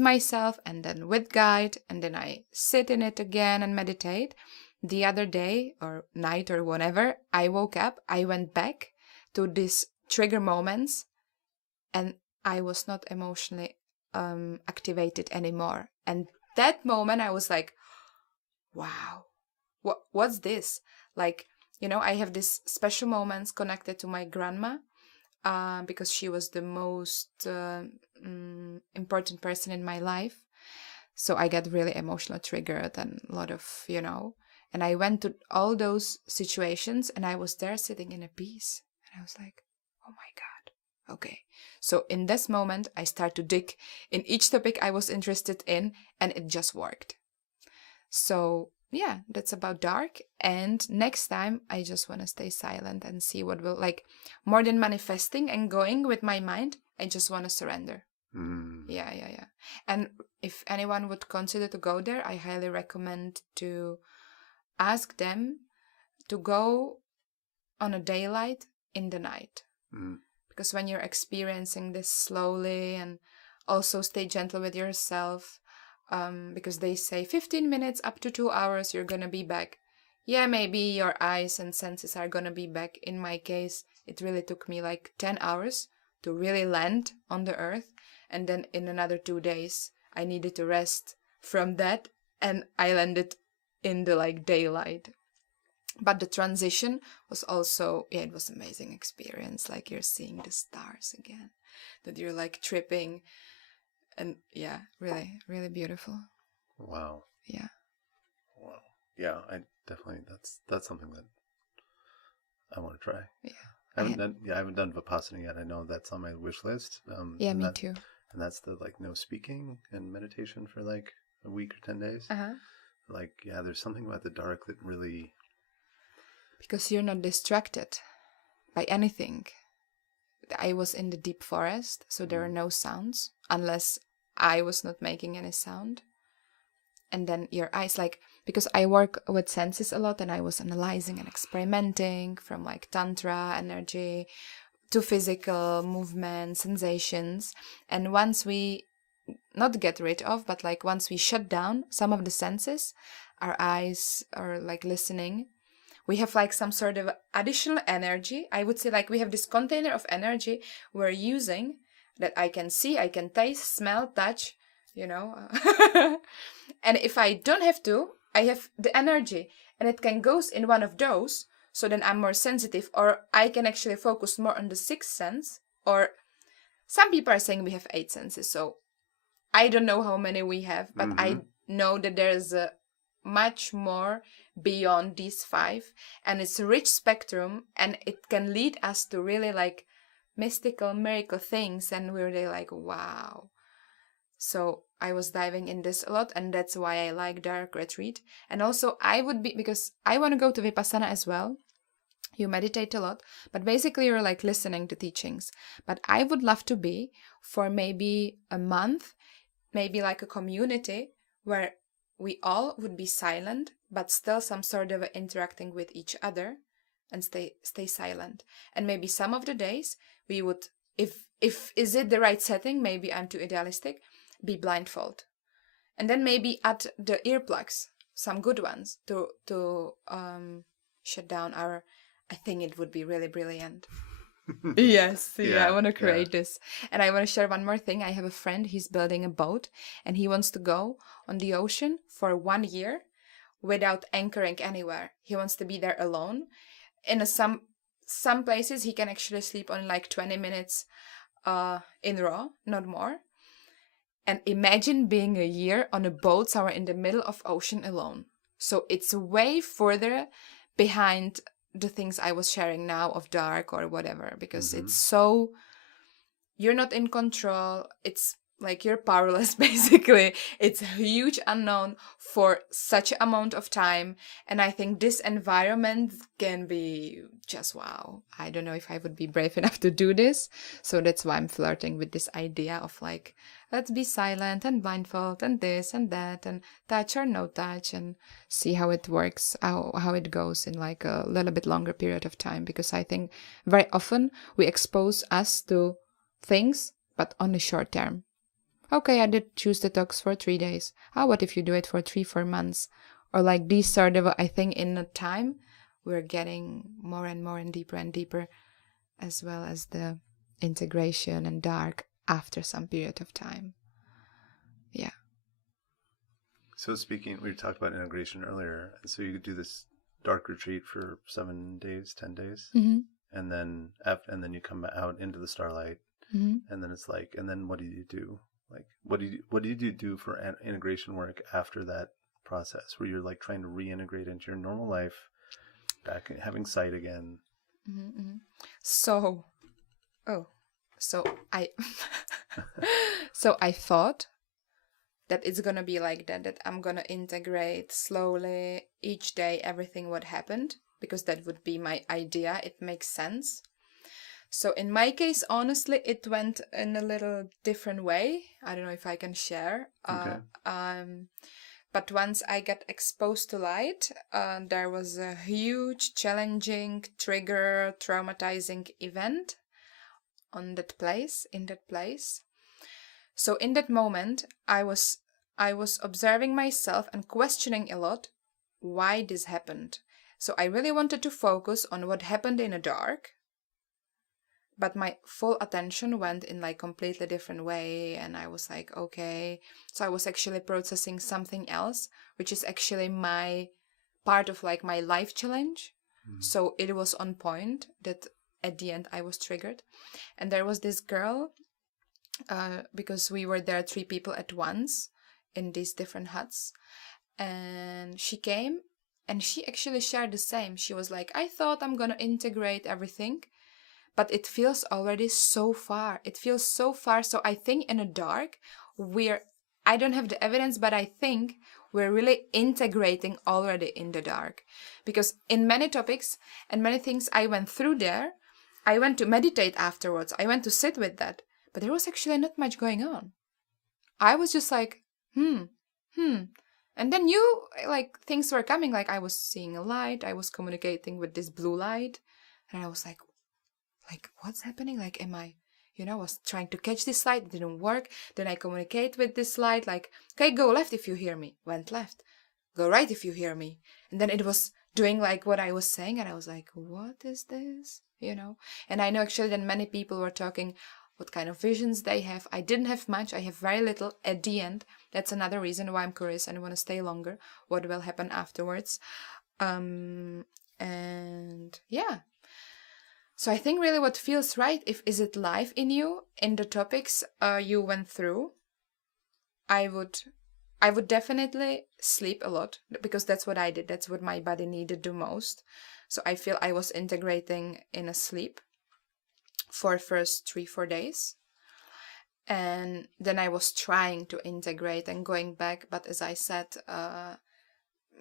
myself and then with guide, and then I sit in it again and meditate, the other day or night or whenever I woke up, I went back to these trigger moments and I was not emotionally activated anymore. And that moment I was like, wow, what's this? Like, you know, I have these special moments connected to my grandma, because she was the most important person in my life. So I got really emotional triggered and a lot of, you know, and I went to all those situations and I was there sitting in a peace. And I was like, oh my God, okay. So in this moment, I start to dig in each topic I was interested in, and it just worked. So that's about dark. And next time I just want to stay silent and see what will, like, more than manifesting and going with my mind, I just want to surrender. Yeah. And if anyone would consider to go there, I highly recommend to ask them to go on a daylight in the night. Because when you're experiencing this slowly, and also stay gentle with yourself, because they say 15 minutes up to 2 hours, you're gonna be back. Yeah, maybe your eyes and senses are gonna be back. In my case, it really took me like 10 hours to really land on the earth. And then in another 2 days, I needed to rest from that. And I landed in the like daylight. But the transition was also, it was an amazing experience. Like you're seeing the stars again, that you're like tripping. And yeah, really, really beautiful. Wow. Yeah. Wow. Yeah, I definitely, that's something that I want to try. Yeah. I haven't done Vipassana yet. I know that's on my wish list. Me too. And that's the like no speaking and meditation for like a week or 10 days. Like, yeah, there's something about the dark that really... Because you're not distracted by anything. I was in the deep forest, so there are no sounds, unless I was not making any sound. And then your eyes, like, because I work with senses a lot, and I was analyzing and experimenting from like tantra energy to physical movement, sensations. And once we not get rid of, but like once we shut down some of the senses, our eyes are like listening, we have like some sort of additional energy. I would say like we have this container of energy we're using that I can see, I can taste, smell, touch, you know. And if I don't have to, I have the energy and it can go in one of those. So then I'm more sensitive, or I can actually focus more on the sixth sense. Or some people are saying we have 8 senses. So I don't know how many we have, but I know that there's a much more beyond these 5, and it's a rich spectrum, and it can lead us to really like mystical miracle things, and we're really like, wow. So I was diving in this a lot, and that's why I like dark retreat. And also I would be, because I want to go to Vipassana as well. You meditate a lot, but basically you're like listening to teachings. But I would love to be for maybe a month, maybe like a community where we all would be silent, but still some sort of interacting with each other, and stay silent. And maybe some of the days we would, if is it the right setting, maybe I'm too idealistic, be blindfold. And then maybe add the earplugs, some good ones, to shut down our... I think it would be really brilliant. Yes, I want to create this. And I want to share one more thing. I have a friend, he's building a boat, and he wants to go on the ocean for 1 year without anchoring anywhere. He wants to be there alone. In some places he can actually sleep on like 20 minutes in raw, not more. And imagine being a year on a boat somewhere in the middle of ocean alone. So it's way further behind the things I was sharing now of dark or whatever, because it's so, you're not in control. It's like you're powerless, basically. It's a huge unknown for such an amount of time. And I think this environment can be just wow. I don't know if I would be brave enough to do this. So that's why I'm flirting with this idea of like, let's be silent and blindfold and this and that and touch or no touch, and see how it works, how it goes in like a little bit longer period of time. Because I think very often we expose us to things, but only short term. Okay, I did choose detox for 3 days. What if you do it for 3-4 months? Or like these sort of, I think in a time, we're getting more and more and deeper, as well as the integration and dark after some period of time. Yeah. So speaking, we talked about integration earlier. And so you do this dark retreat for 7 days, 10 days. And then you come out into the starlight. And then it's like, and then what do you do? Like, what do you do for integration work after that process, where you're like trying to reintegrate into your normal life, back having sight again? So I so I thought that it's gonna be like that I'm gonna integrate slowly each day everything what happened, because that would be my idea. It makes sense. So in my case, honestly, it went in a little different way. I don't know if I can share. Okay. But once I got exposed to light, there was a huge, challenging, trigger, traumatizing event in that place. So in that moment, I was observing myself and questioning a lot why this happened. So I really wanted to focus on what happened in the dark, but my full attention went in like completely different way, and I was like, okay. So I was actually processing something else, which is actually my part of like my life challenge. So it was on point that at the end I was triggered. And there was this girl, because we were there 3 people at once in these different huts, and she came and she actually shared the same. She was like, I thought I'm gonna integrate everything, but it feels already so far. It feels so far. So I think in the dark, I don't have the evidence, but I think we're really integrating already in the dark. Because in many topics and many things I went through there, I went to meditate afterwards. I went to sit with that. But there was actually not much going on. I was just like, And then things were coming. Like I was seeing a light. I was communicating with this blue light. And I was like, what's happening? Like, am I, I was trying to catch this light, it didn't work. Then I communicate with this light, like, okay, go left if you hear me. Went left. Go right if you hear me. And then it was doing like what I was saying, and I was like, what is this? And I know actually that many people were talking what kind of visions they have. I didn't have much. I have very little at the end. That's another reason why I'm curious and I want to stay longer. What will happen afterwards? And yeah. So I think really what feels right, is it life in you, in the topics you went through, I would definitely sleep a lot, because that's what I did. That's what my body needed the most. So I feel I was integrating in a sleep for first 3-4 days. And then I was trying to integrate and going back. But as I said,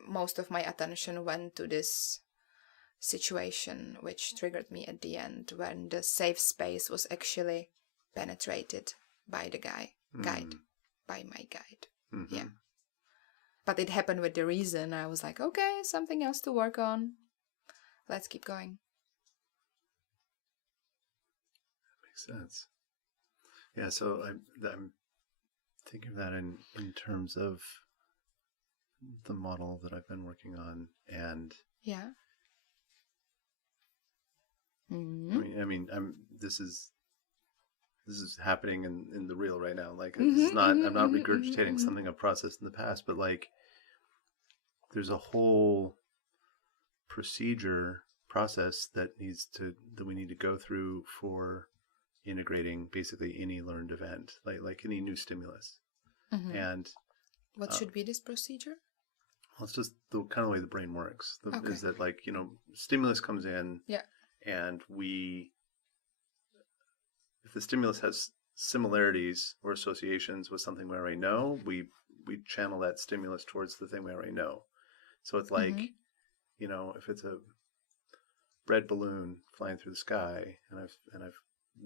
most of my attention went to this situation, which triggered me at the end, when the safe space was actually penetrated by the guide, by my guide. Mm-hmm. Yeah. But it happened with the reason. I was like, okay, something else to work on. Let's keep going. That makes sense. Yeah, so I'm thinking of that in terms of the model that I've been working on, and yeah. This is happening in the real right now. Like, it's not. I'm not regurgitating something I've processed in the past, but like, there's a whole process that we need to go through for integrating basically any learned event, like any new stimulus. And what should be this procedure? Well, it's just the kind of way the brain works. Okay. Is that like, stimulus comes in. Yeah. And if the stimulus has similarities or associations with something we already know, we channel that stimulus towards the thing we already know. So it's like, if it's a red balloon flying through the sky, and I've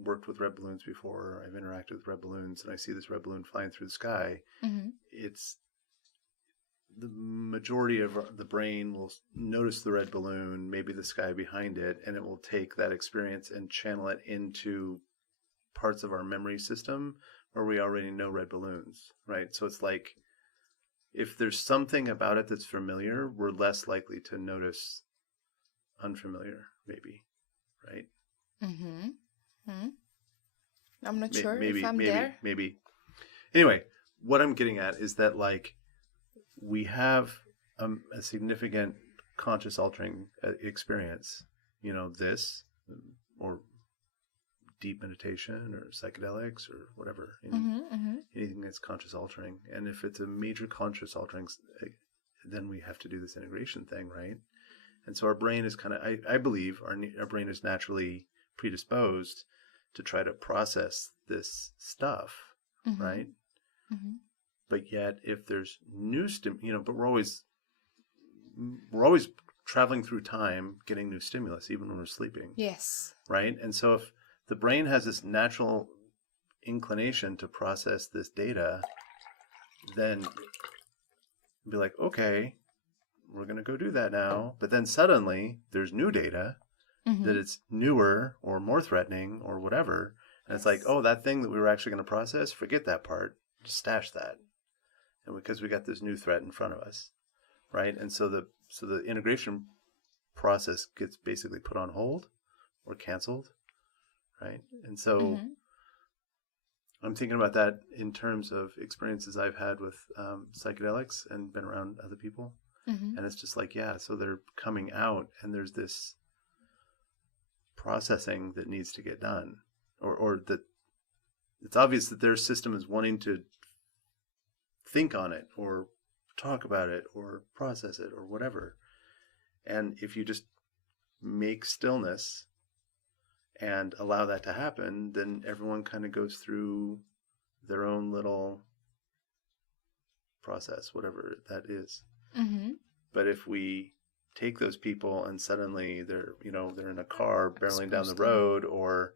worked with red balloons before, I've interacted with red balloons, and I see this red balloon flying through the sky, it's the majority of the brain will notice the red balloon, maybe the sky behind it, and it will take that experience and channel it into parts of our memory system where we already know red balloons, right? So it's like, if there's something about it that's familiar, we're less likely to notice unfamiliar, maybe, right? I'm not sure if I'm there. Maybe. Anyway, what I'm getting at is that, like, we have a significant conscious altering experience, this, or deep meditation or psychedelics or whatever, anything that's conscious altering. And if it's a major conscious altering, then we have to do this integration thing, right? And so our brain is kind of, I believe our brain is naturally predisposed to try to process this stuff, right? But yet, if there's new but we're always traveling through time, getting new stimulus, even when we're sleeping. Yes. Right? And so if the brain has this natural inclination to process this data, then be like, okay, we're going to go do that now. But then suddenly there's new data that it's newer or more threatening or whatever. And it's like, oh, that thing that we were actually going to process, forget that part, just stash that. And because we got this new threat in front of us, right? And so the integration process gets basically put on hold or canceled, right? And so I'm thinking about that in terms of experiences I've had with psychedelics and been around other people. And it's just like, yeah, so they're coming out and there's this processing that needs to get done, or that it's obvious that their system is wanting to think on it or talk about it or process it or whatever. And if you just make stillness and allow that to happen, then everyone kind of goes through their own little process, whatever that is. But if we take those people and suddenly they're in a car barreling down the road, or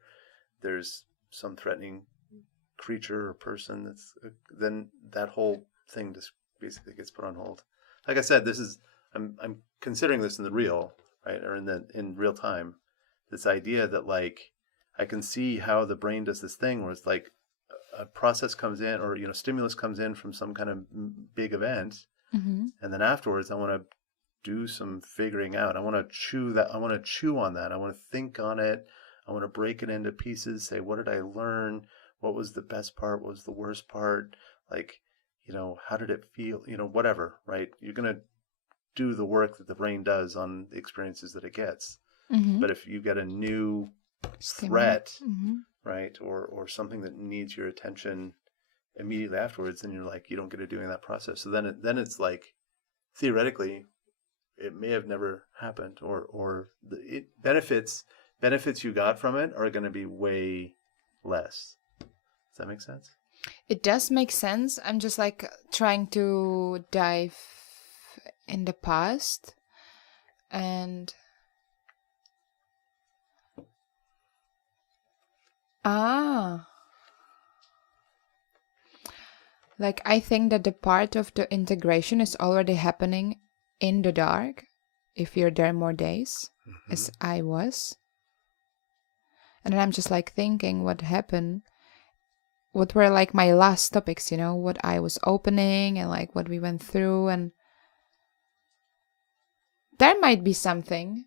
there's some threatening creature or person, then that whole thing just basically gets put on hold. Like I said, I'm considering this in the real, right, or in real time. This idea that like I can see how the brain does this thing where it's like a process comes in, or stimulus comes in from some kind of big event, and then afterwards I want to do some figuring out. I want to chew on that. I want to think on it. I want to break it into pieces. Say, what did I learn? What was the best part? What was the worst part? Like, how did it feel? Whatever, right? You're going to do the work that the brain does on the experiences that it gets. But if you get a new threat, right, or something that needs your attention immediately afterwards, then you're like, you don't get to doing that process. So then it's like, theoretically, it may have never happened, or the benefits you got from it are going to be way less. Does that make sense? It does make sense. I'm just like trying to dive in the past and like I think that the part of the integration is already happening in the dark if you're there more days, as I was. And then I'm just like thinking what happened, what were like my last topics, what I was opening and like what we went through. And there might be something,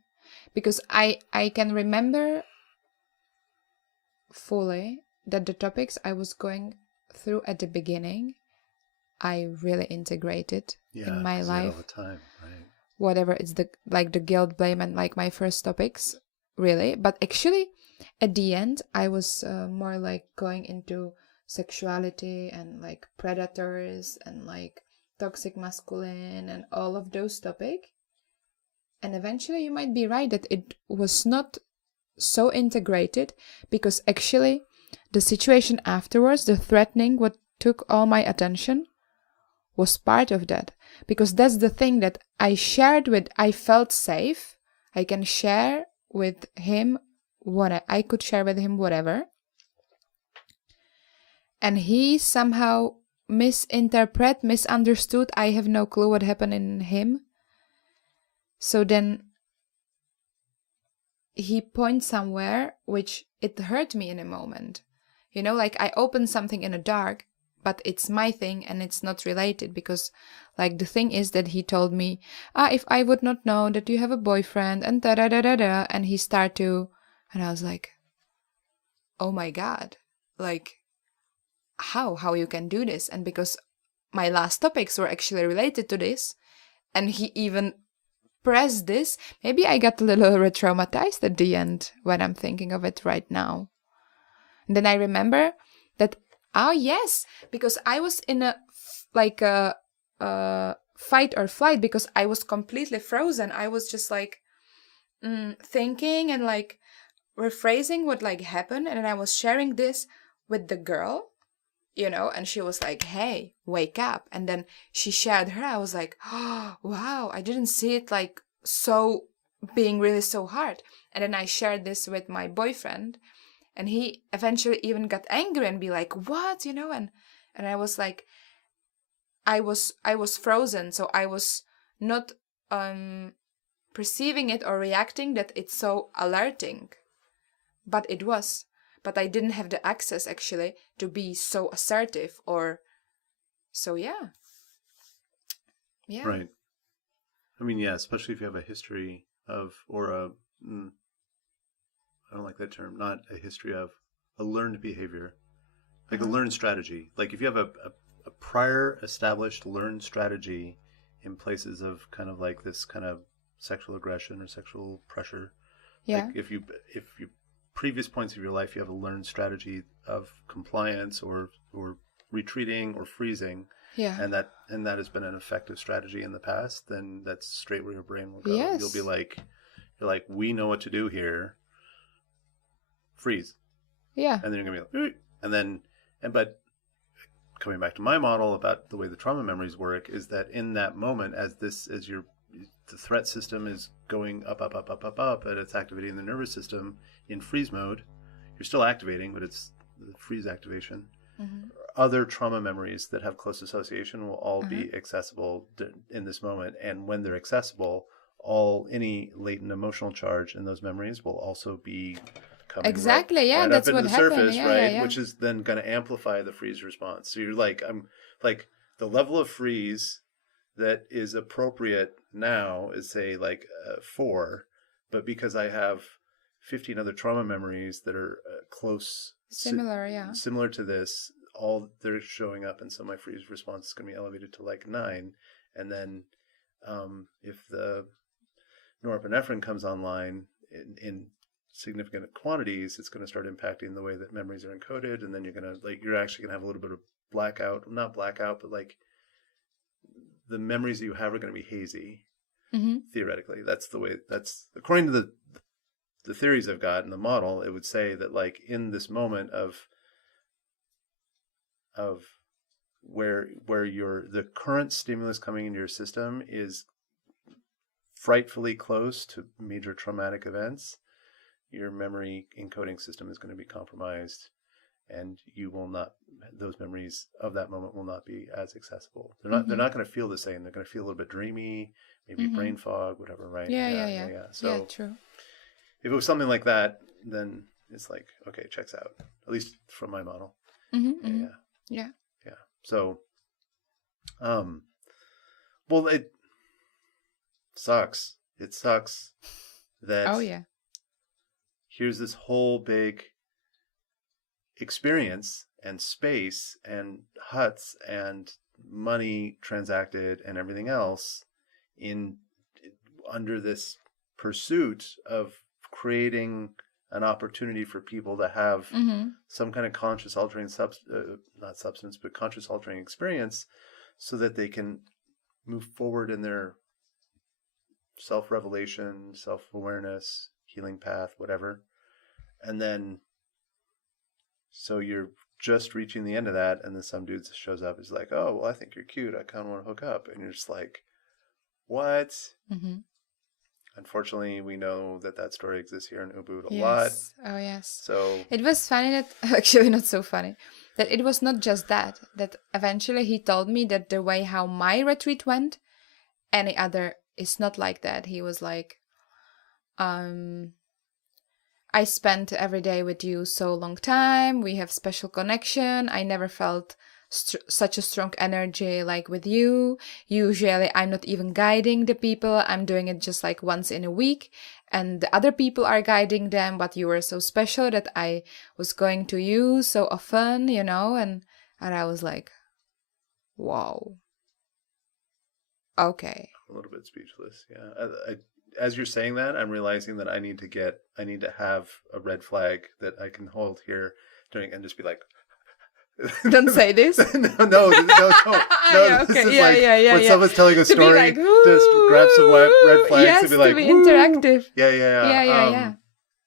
because I can remember fully that the topics I was going through at the beginning, I really integrated in my life all the time, right? Whatever it's the guilt, blame, and like my first topics, really. But actually at the end I was more like going into sexuality and like predators and like toxic masculine and all of those topics. And eventually you might be right that it was not so integrated, because actually the situation afterwards, the threatening, what took all my attention, was part of that. Because that's the thing that I felt safe. I can share with him I could share with him whatever. And he somehow misunderstood. I have no clue what happened in him. So then he points somewhere which it hurt me in a moment. Like I opened something in the dark, but it's my thing and it's not related, because like the thing is that he told me, if I would not know that you have a boyfriend and da-da-da-da-da, and he started to, and I was like, oh my God, like how you can do this? And because my last topics were actually related to this, and he even pressed this, maybe I got a little re-traumatized at the end when I'm thinking of it right now. And then I remember that, yes, because I was in a fight or flight, because I was completely frozen. I was just like thinking and like rephrasing what like happened, and then I was sharing this with the girl, and she was like, hey, wake up. And then she shared her. I was like, oh, wow, I didn't see it like so being really so hard. And then I shared this with my boyfriend, and he eventually even got angry and be like, what, and I was like, I was frozen, so I was not perceiving it or reacting that it's so alerting. But it was. But I didn't have the access actually to be so assertive or so yeah. Right. I mean, yeah, especially if you have a history of, or I don't like that term, not a history of, a learned behavior, like a learned strategy. Like if you have a prior established learned strategy in places of kind of like this kind of sexual aggression or sexual pressure. Yeah. Like if you previous points of your life, you have a learned strategy of compliance or retreating or freezing. Yeah. And that has been an effective strategy in the past, then that's straight where your brain will go. Yes. You'll be like, we know what to do here. Freeze. Yeah. And then you're gonna be like, but coming back to my model about the way the trauma memories work is that in that moment, as the threat system is going up, and it's activating the nervous system in freeze mode, you're still activating, but it's the freeze activation. Mm-hmm. Other trauma memories that have close association will all be accessible in this moment. And when they're accessible, any latent emotional charge in those memories will also be coming exactly. right That's up into what the happened. surface, yeah, right? Yeah. Which is then going to amplify the freeze response. So you're like, I'm like the level of freeze that is appropriate now is say like 4, but because I have 15 other trauma memories that are close, similar to this, all they're showing up, and so my freeze response is going to be elevated to like 9. And then if the norepinephrine comes online in significant quantities, it's going to start impacting the way that memories are encoded, and then you're actually going to have a little bit of not blackout, but like the memories that you have are going to be hazy. Mm-hmm. Theoretically, that's according to the theories I've got in the model. It would say that like in this moment of where the current stimulus coming into your system is frightfully close to major traumatic events, your memory encoding system is going to be compromised, and those memories of that moment will not be as accessible. They're not going to feel the same. They're going to feel a little bit dreamy, maybe brain fog, whatever, right? Yeah. So true. If it was something like that, then it's like, okay, checks out, at least from my model. Yeah. So, well, it sucks. It sucks that here's this whole big experience and space and huts and money transacted and everything else under this pursuit of creating an opportunity for people to have some kind of conscious altering conscious altering experience, so that they can move forward in their self-revelation, self-awareness, healing path, whatever. And then so you're just reaching the end of that, and then some dude shows up, is like, oh, well, I think you're cute, I kind of want to hook up. And you're just like, what? Unfortunately, we know that story exists here in Ubud a lot. Oh, yes. So it was funny that, actually not so funny, that it was not just that eventually he told me that the way how my retreat went, any other is not like that. He was like, I spent every day with you so long time. We have special connection. I never felt such a strong energy like with you. Usually I'm not even guiding the people. I'm doing it just like once in a week, and the other people are guiding them, but you were so special that I was going to you so often, and I was like, wow. Okay. A little bit speechless. Yeah. As you're saying that, I'm realizing that I need to have a red flag that I can hold here and just be like, don't say this. No. Yeah, This is when someone's telling a story, like, just grab some red flags and be like, to be interactive. Yeah.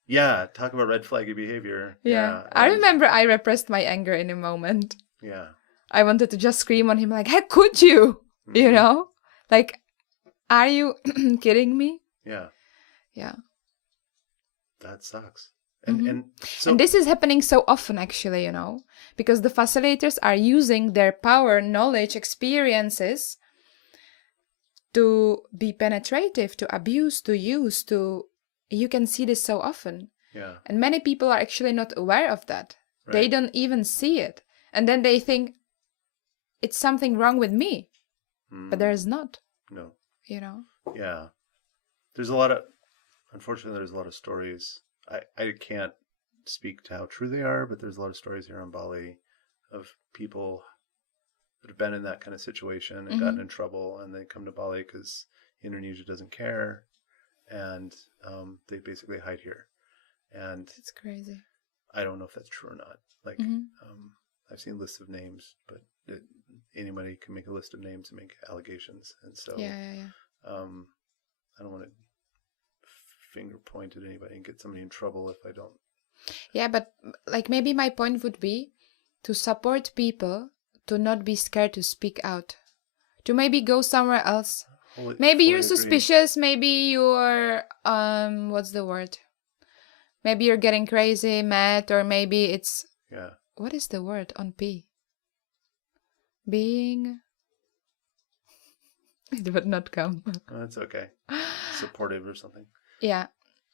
Yeah, talk about red flaggy behavior. Yeah. I remember I repressed my anger in a moment. Yeah. I wanted to just scream on him like, how could you? You know? Like, are you kidding me? Yeah. Yeah. That sucks. And so And this is happening so often, actually, because the facilitators are using their power, knowledge, experiences to be penetrative, to abuse, to use, you can see this so often. yeah. And many people are actually not aware of that. Right. They don't even see it. And then they think it's something wrong with me. But there is not. No. Yeah. Unfortunately, there's a lot of stories. I can't speak to how true they are, but there's a lot of stories here in Bali of people that have been in that kind of situation and gotten in trouble, and they come to Bali because Indonesia doesn't care, and they basically hide here. And It's crazy. I don't know if that's true or not. Like, I've seen lists of names, but anybody can make a list of names and make allegations. And so I don't want to finger point at anybody and get somebody in trouble if I don't. Yeah, but like maybe my point would be to support people to not be scared to speak out, to maybe go somewhere else. Maybe you're suspicious, maybe you're what's the word? Maybe you're getting crazy, mad, or maybe it's what is the word on P? Being it would not come. That's okay. Supportive or something. Yeah.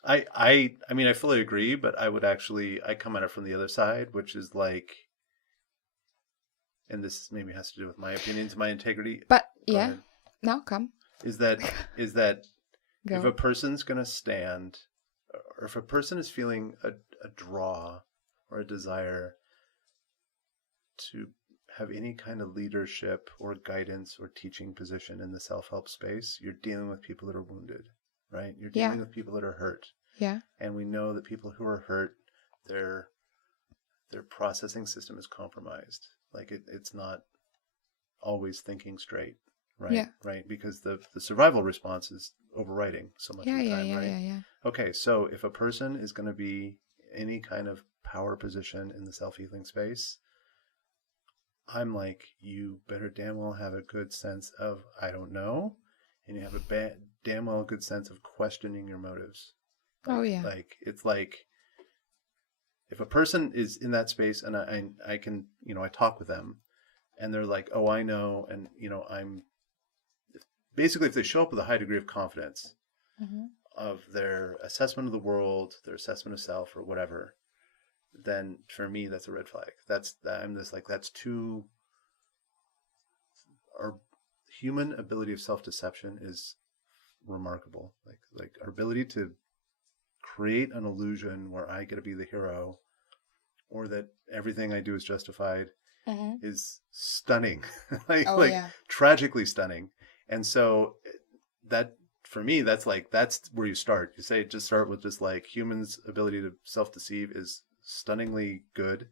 I mean, I fully agree, but I come at it from the other side, which is like, and this maybe has to do with my opinions, my integrity. But no, come. Is that if a person's going to stand, or if a person is feeling a draw or a desire to have any kind of leadership or guidance or teaching position in the self-help space, you're dealing with people that are wounded, right? You're dealing with people that are hurt. Yeah. And we know that people who are hurt, their processing system is compromised. Like it's not always thinking straight, right? Yeah. Right? Because the survival response is overriding so much of the time, right? Yeah. Okay, so if a person is going to be any kind of power position in the self-healing space, I'm like, you better damn well have a good sense of, I don't know, and you have a damn well good sense of questioning your motives. Like, it's like, if a person is in that space and I can, I talk with them and they're like, oh, I know. And, basically if they show up with a high degree of confidence of their assessment of the world, their assessment of self or whatever, then for me, that's a red flag. That's too, our human ability of self-deception is remarkable. Like our ability to create an illusion where I get to be the hero or that everything I do is justified is stunning, tragically stunning. And so that, for me, that's where you start. You say, just start with just like humans' ability to self-deceive is stunningly good,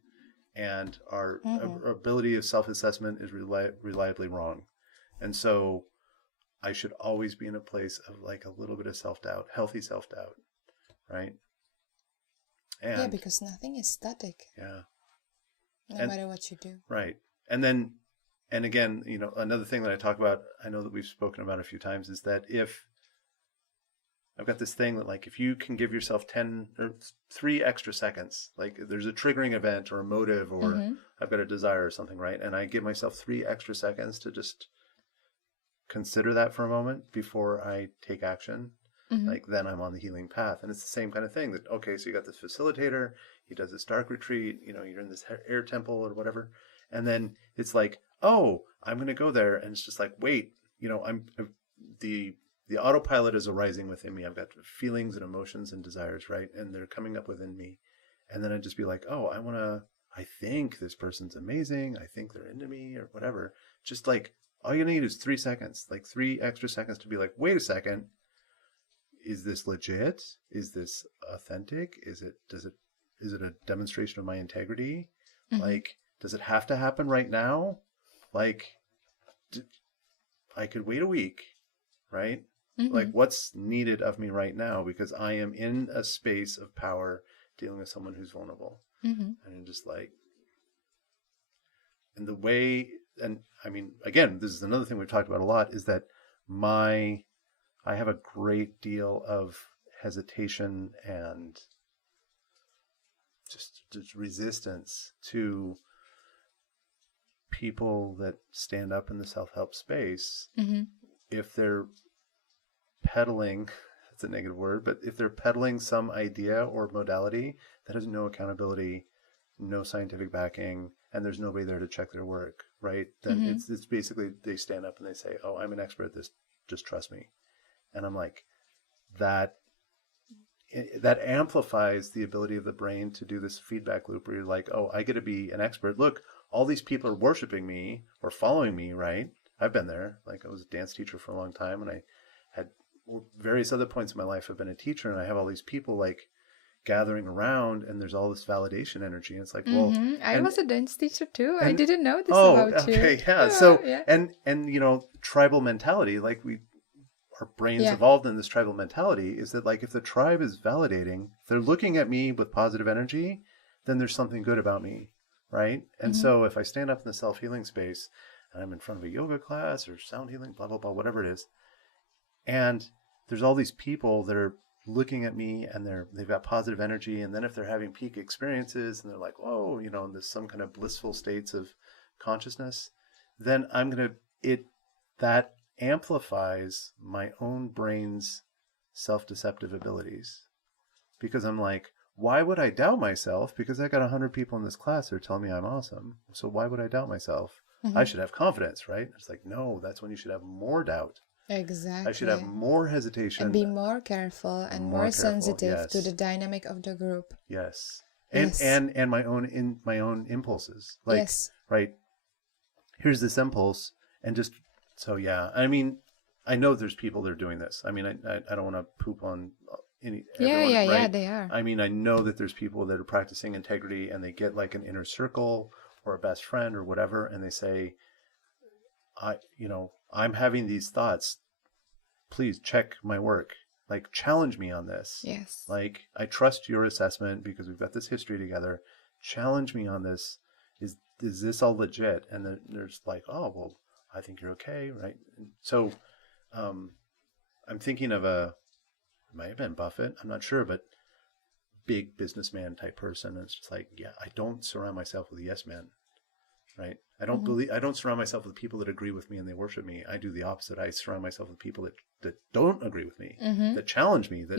and our ability of self-assessment is reliably wrong. And so I should always be in a place of like a little bit of self-doubt, healthy self-doubt, right? And because nothing is static. Yeah. No matter what you do. Right. And again, another thing that I talk about, I know that we've spoken about a few times, is that if I've got this thing that like, if you can give yourself 10 or 3 extra seconds, like there's a triggering event or a motive, or I've got a desire or something, right? And I give myself 3 extra seconds to just consider that for a moment before I take action. Like then I'm on the healing path. And it's the same kind of thing that, okay, so you got this facilitator, he does this dark retreat, you're in this air temple or whatever. And then it's like, oh, I'm going to go there. And it's just like, wait, the autopilot is arising within me. I've got feelings and emotions and desires, right? And they're coming up within me. And then I'd just be like, oh, I think this person's amazing. I think they're into me or whatever. Just like, all you need is 3 seconds, like 3 extra seconds to be like, wait a second. Is this legit? Is this authentic? Is it a demonstration of my integrity? Like, does it have to happen right now? Like, I could wait a week, right? Like, what's needed of me right now? Because I am in a space of power dealing with someone who's vulnerable. And I'm just like, the way, and I mean, again, this is another thing we've talked about a lot, is that I have a great deal of hesitation and just resistance to people that stand up in the self-help space if they're peddling, that's a negative word, but if they're peddling some idea or modality that has no accountability, no scientific backing, and there's nobody there to check their work, right? Then it's basically they stand up and they say, oh, I'm an expert at this, just trust me. And I'm like, that amplifies the ability of the brain to do this feedback loop where you're like, oh, I get to be an expert. Look, all these people are worshiping me or following me, right? I've been there. Like, I was a dance teacher for a long time, and I had various other points in my life I've been a teacher, and I have all these people like gathering around, and there's all this validation energy. And it's like, well, I was a dance teacher too. I didn't know this about you. Okay, yeah. So, and you know, tribal mentality, like our brains evolved in this tribal mentality, is that like if the tribe is validating, if they're looking at me with positive energy, then there's something good about me, right? And so if I stand up in the self-healing space and I'm in front of a yoga class or sound healing, blah, blah, blah, whatever it is, and there's all these people that are looking at me and they've got positive energy, and then if they're having peak experiences and they're like, whoa, you know, and there's some kind of blissful states of consciousness, then that amplifies my own brain's self-deceptive abilities, because I'm like, why would I doubt myself? Because I got 100 people in this class that are telling me I'm awesome. So why would I doubt myself? I should have confidence, right? It's like, no, that's when you should have more doubt. Exactly. I should have more hesitation. And be more careful and more sensitive to the dynamic of the group. Yes. And my own impulses. Like, right, here's this impulse, and just, so yeah, I mean, I know there's people that are doing this. I mean, I don't want to poop on everyone, right? They are. I mean, I know that there's people that are practicing integrity, and they get like an inner circle or a best friend or whatever, and they say, I'm having these thoughts. Please check my work. Like, challenge me on this. Yes. Like, I trust your assessment because we've got this history together. Challenge me on this. Is this all legit? And then there's like, oh, well, I think you're okay, right? And so I'm thinking of it might have been Buffett, I'm not sure, but big businessman type person. And it's just like, yeah, I don't surround myself with yes men, right? I don't surround myself with people that agree with me and they worship me. I do the opposite. I surround myself with people that don't agree with me, that challenge me, that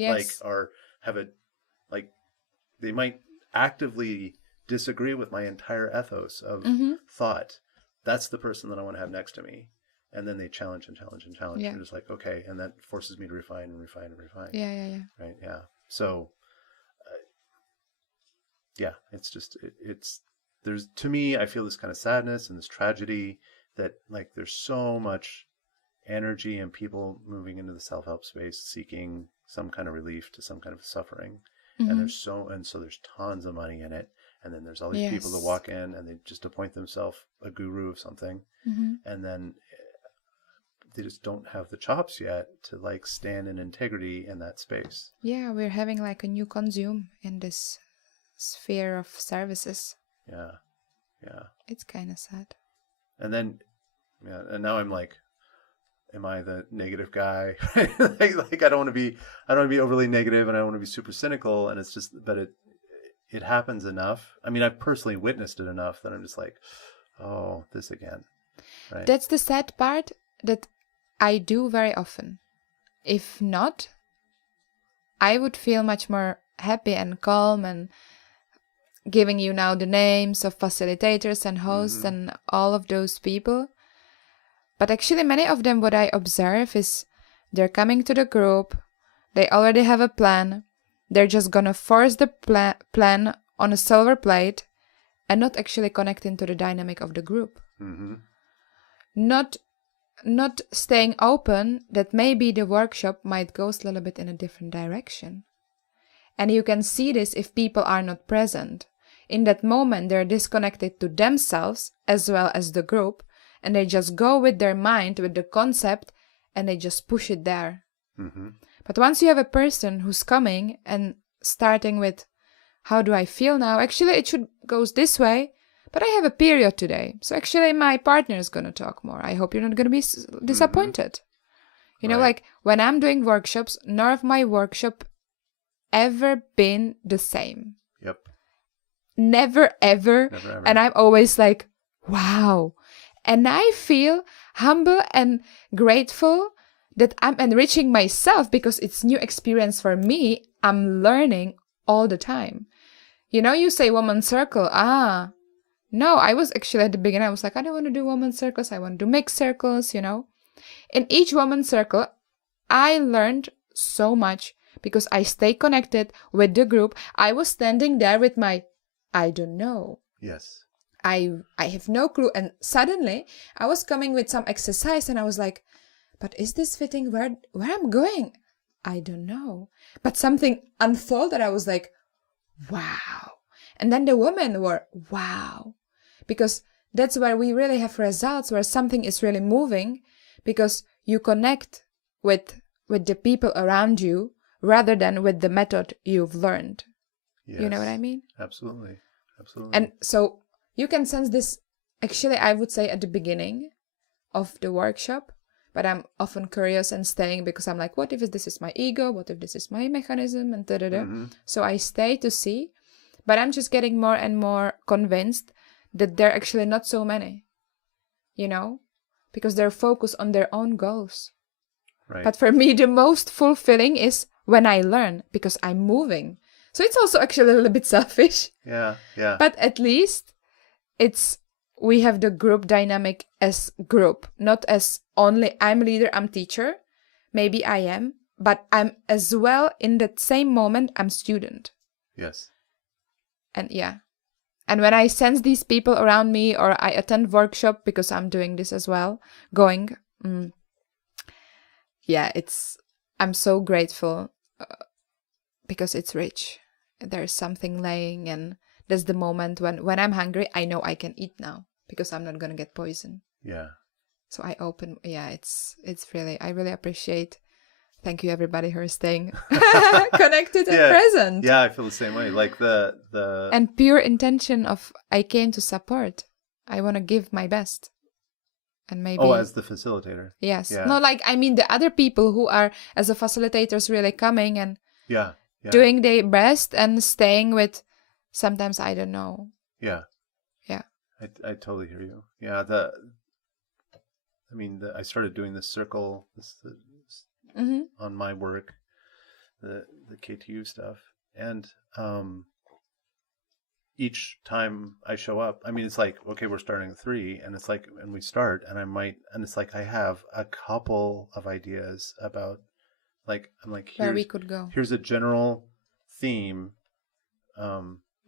they might actively disagree with my entire ethos of thought. That's the person that I want to have next to me. And then they challenge and challenge and challenge. And just like, okay. And that forces me to refine and refine and refine. Yeah. Right. Yeah. So, it's just, there's, to me, I feel this kind of sadness and this tragedy that like, there's so much energy and people moving into the self-help space, seeking some kind of relief to some kind of suffering. And so there's tons of money in it. And then there's all these people that walk in and they just appoint themselves a guru of something. And then they just don't have the chops yet to like stand in integrity in that space. Yeah, we're having like a new consume in this sphere of services. Yeah. It's kind of sad. And then, and now I'm like, am I the negative guy? like I don't want to be overly negative, and I don't want to be super cynical. And it's just, but it happens enough. I mean, I've personally witnessed it enough that I'm just like, oh, this again. Right? That's the sad part that I do very often. If not, I would feel much more happy and calm and giving you now the names of facilitators and hosts and all of those people. But actually many of them, what I observe is they're coming to the group, they already have a plan, they're just gonna force the plan on a silver plate and not actually connecting to the dynamic of the group. Not staying open that maybe the workshop might go a little bit in a different direction. And you can see this if people are not present. In that moment, they're disconnected to themselves as well as the group, and they just go with their mind, with the concept, and they just push it there. But once you have a person who's coming and starting with, how do I feel now? Actually, it should go this way, but I have a period today. So actually my partner is going to talk more. I hope you're not going to be disappointed. You know, like when I'm doing workshops, none of my workshop ever been the same. Yep. Never ever. And I'm always like, wow. And I feel humble and grateful that I'm enriching myself because it's new experience for me. I'm learning all the time. You know, you say woman circle. No, I was actually at the beginning, I was like, I don't want to do woman circles. I want to do mixed circles, you know. In each woman circle, I learned so much because I stay connected with the group. I was standing there with my, I don't know. Yes. I have no clue. And suddenly I was coming with some exercise and I was like, but is this fitting where I'm going? I don't know. But something unfolded. I was like, wow. And then the women were, wow. Because that's where we really have results, where something is really moving, because you connect with the people around you rather than with the method you've learned. Yes. You know what I mean? Absolutely. And so you can sense this, actually, I would say at the beginning of the workshop, but I'm often curious and staying because I'm like, what if this is my ego? What if this is my mechanism? And da-da-da. So I stay to see, but I'm just getting more and more convinced that there are actually not so many, you know, because they're focused on their own goals. Right. But for me, the most fulfilling is when I learn because I'm moving. So it's also actually a little bit selfish. Yeah. But at least we have the group dynamic as group, not as only I'm leader, I'm teacher. Maybe I am, but I'm as well in that same moment, I'm student. Yes. And yeah. And when I sense these people around me or I attend workshop because I'm doing this as well, I'm so grateful because it's rich. There's something laying, and that's the moment when I'm hungry, I know I can eat now because I'm not going to get poison. Yeah. So I open, it's really, I really appreciate. Thank you everybody who is staying connected and present. Yeah, I feel the same way. Like the and pure intention of I came to support. I want to give my best. And maybe as the facilitator. Yes. Yeah. No, like I mean the other people who are as a facilitators really coming and doing their best and staying with sometimes I don't know. Yeah. Yeah. I totally hear you. Yeah, I started doing this circle on my work, the KTU stuff, and each time I show up, I mean, it's like, okay, we're starting at 3, and it's like, and we start, and it's like I have a couple of ideas about, like, I'm like, where we could go. Here's a general theme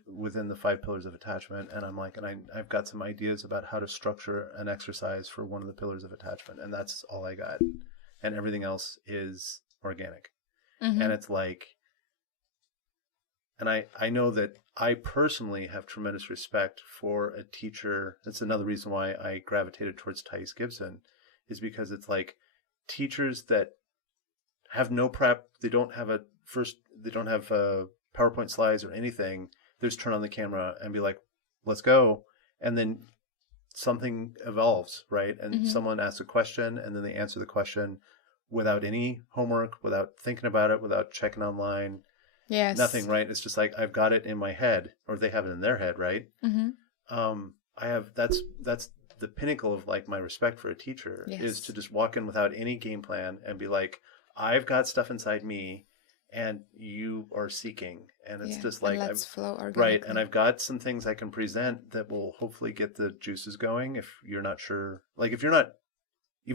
within the 5 pillars of attachment, and I'm like, and I've got some ideas about how to structure an exercise for one of the pillars of attachment, and that's all I got. And everything else is organic. And it's like, and I know that I personally have tremendous respect for a teacher. That's another reason why I gravitated towards Thais Gibson, is because it's like teachers that have no prep, they don't have PowerPoint slides or anything. They just turn on the camera and be like, let's go. And then something evolves, right? And someone asks a question and then they answer the question without any homework, without thinking about it, without checking online. Yes. Nothing, right? It's just like, I've got it in my head, or they have it in their head, right? That's the pinnacle of like my respect for a teacher, is to just walk in without any game plan and be like, I've got stuff inside me and you are seeking. And it's just like, let's flow organically. Right. And I've got some things I can present that will hopefully get the juices going. If you're not sure, like if you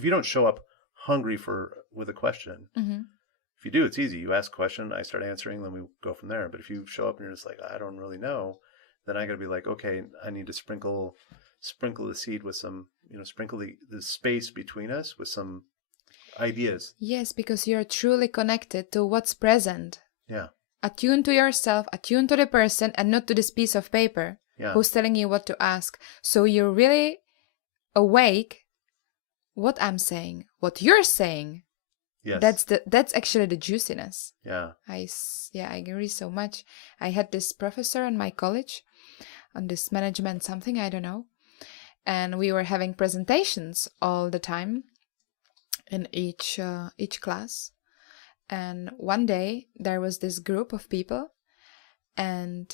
don't show up hungry with a question, if you do, it's easy. You ask a question, I start answering, then we go from there. But if you show up and you're just like, I don't really know, then I got to be like, okay, I need to sprinkle the seed with some, sprinkle the space between us with some ideas. Yes, because you're truly connected to what's present. Yeah. Attuned to yourself, attuned to the person, and not to this piece of paper who's telling you what to ask. So you're really awake what I'm saying, what you're saying. Yes. That's actually the juiciness. Yeah. I agree so much. I had this professor in my college. on this management something, I don't know. And we were having presentations all the time in each class. And one day there was this group of people, and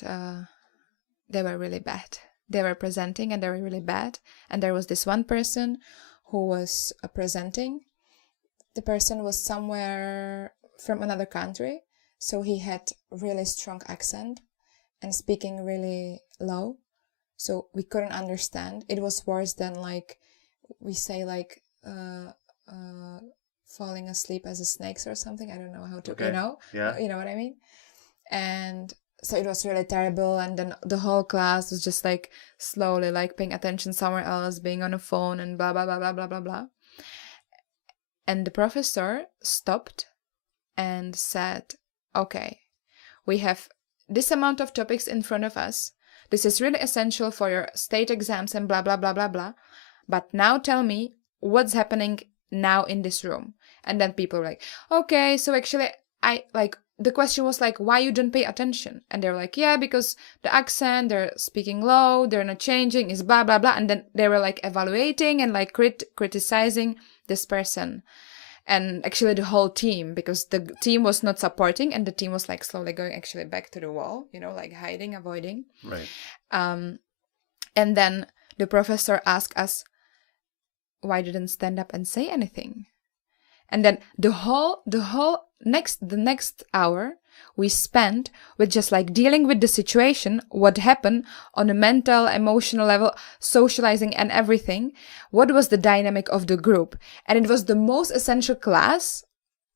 they were really bad. They were presenting and they were really bad. And there was this one person who was presenting. The person was somewhere from another country, so he had really strong accent and speaking really low, so we couldn't understand. It was worse than like we say like falling asleep as a snakes or something. I don't know how to, Okay. Yeah. You know what I mean? And so it was really terrible. And then the whole class was just like slowly like paying attention somewhere else, being on a phone and blah, blah, blah, blah, blah, blah, blah. And the professor stopped and said, okay, we have this amount of topics in front of us. This is really essential for your state exams and blah, blah, blah, blah, blah. But now tell me what's happening now in this room. And then people were like, okay, so actually the question was like, why you don't pay attention? And they were like, yeah, because the accent, they're speaking low, they're not changing, is blah, blah, blah. And then they were like evaluating and like criticizing this person. And actually the whole team, because the team was not supporting and the team was like slowly going actually back to the wall, you know, like hiding, avoiding. Right. And then the professor asked us, why didn't stand up and say anything? And then the next hour we spent with just like dealing with the situation, what happened on a mental, emotional level, socializing and everything. What was the dynamic of the group? And it was the most essential class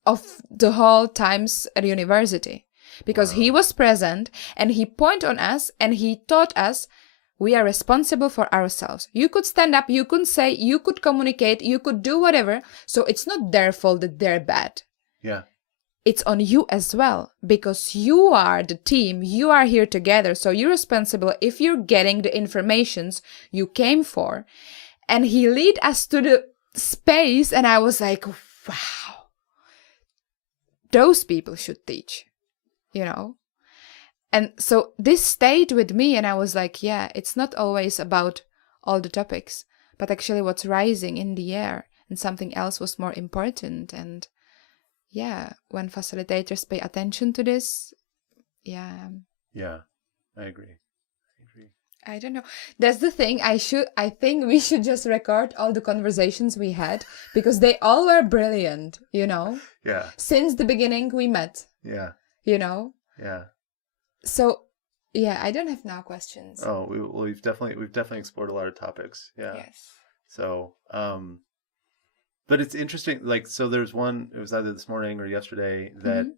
of the whole times at university, because he was present and he pointed on us and he taught us we are responsible for ourselves. You could stand up, you could say, you could communicate, you could do whatever. So it's not their fault that they're bad. Yeah. It's on you as well, because you are the team, you are here together. So you're responsible if you're getting the informations you came for. And he led us to the space and I was like, wow, those people should teach, you know? And so this stayed with me and I was like, yeah, it's not always about all the topics, but actually what's rising in the air, and something else was more important. And yeah, when facilitators pay attention to this, yeah. Yeah, I agree. I don't know. That's the thing. I think we should just record all the conversations we had, because they all were brilliant, you know? Yeah. Since the beginning we met. Yeah. You know? Yeah. So, yeah, I don't have now questions. Oh, we've definitely explored a lot of topics. Yeah. Yes. So, but it's interesting. Like, so there's one. It was either this morning or yesterday that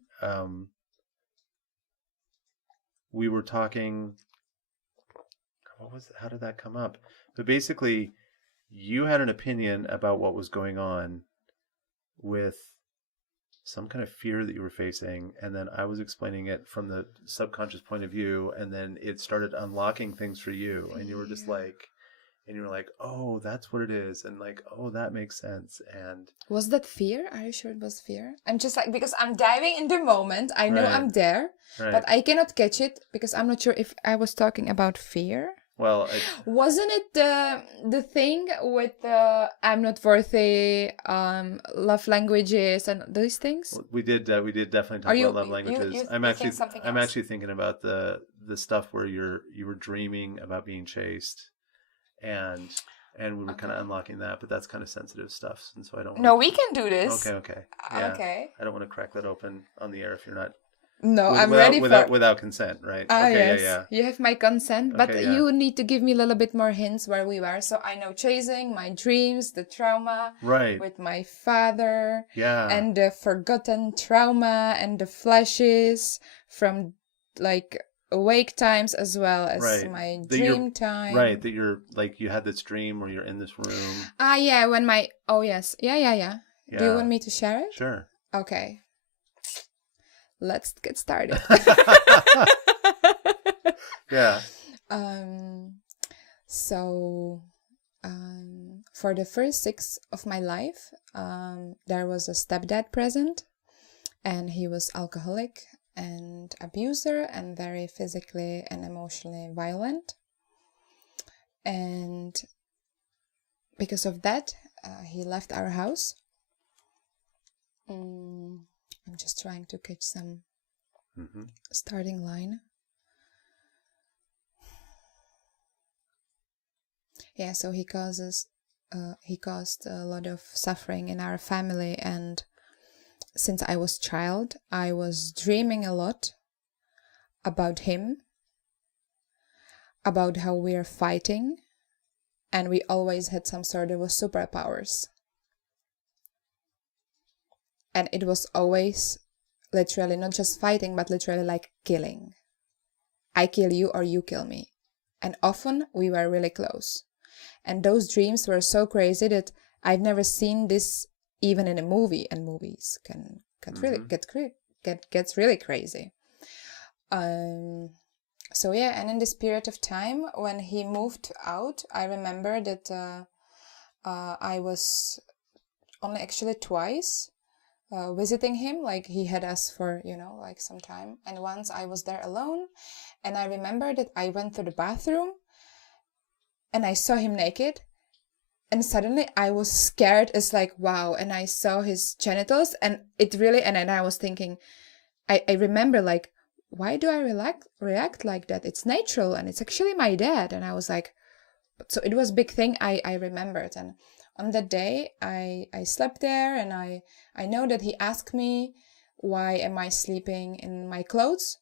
we were talking. How did that come up? But basically, you had an opinion about what was going on with some kind of fear that you were facing, and then I was explaining it from the subconscious point of view, and then it started unlocking things for you, and you were just like, oh, that's what it is, and like, oh, that makes sense. And was that fear? Are you sure it was fear? I'm just like, because I'm diving in the moment, I know I'm there, but I cannot catch it because I'm not sure if I was talking about fear. Well, wasn't it the thing with I'm not worthy, love languages and those things? We did definitely talk about love languages. I'm actually thinking about the stuff where you were dreaming about being chased, and we were kind of unlocking that, but that's kind of sensitive stuff, and so I don't. No, we can do this. Okay. Yeah. Okay. I don't want to crack that open on the air if you're not. No, I'm ready without consent, right? Okay, yes. Yeah. You have my consent, but you need to give me a little bit more hints where we were. So I know chasing, my dreams, the trauma, right, with my father, yeah, and the forgotten trauma and the flashes from like awake times as well as my dream time. Right, that you're like you had this dream where you're in this room. Yeah, when my yes, yeah. Do you want me to share it? Sure. Okay. Let's get started. Yeah. So, for the first 6 of my life, there was a stepdad present, and he was alcoholic and abuser and very physically and emotionally violent. And because of that, he left our house. I'm just trying to catch some starting line. Yeah, so he caused a lot of suffering in our family, and since I was child, I was dreaming a lot about him, about how we are fighting, and we always had some sort of superpowers. And it was always literally not just fighting, but literally like killing. I kill you or you kill me. And often we were really close. And those dreams were so crazy that I've never seen this even in a movie, and movies can really gets really crazy. So yeah, and in this period of time when he moved out, I remember that I was only actually twice visiting him. Like, he had us for, like some time. And once I was there alone, and I remember that I went to the bathroom and I saw him naked. And suddenly I was scared. It's like, wow. And I saw his genitals, and it really, and then I was thinking, I remember, like, why do I react like that? It's natural, and it's actually my dad. And I was like, so it was a big thing I remembered. And on that day, I slept there, and I know that he asked me, why am I sleeping in my clothes?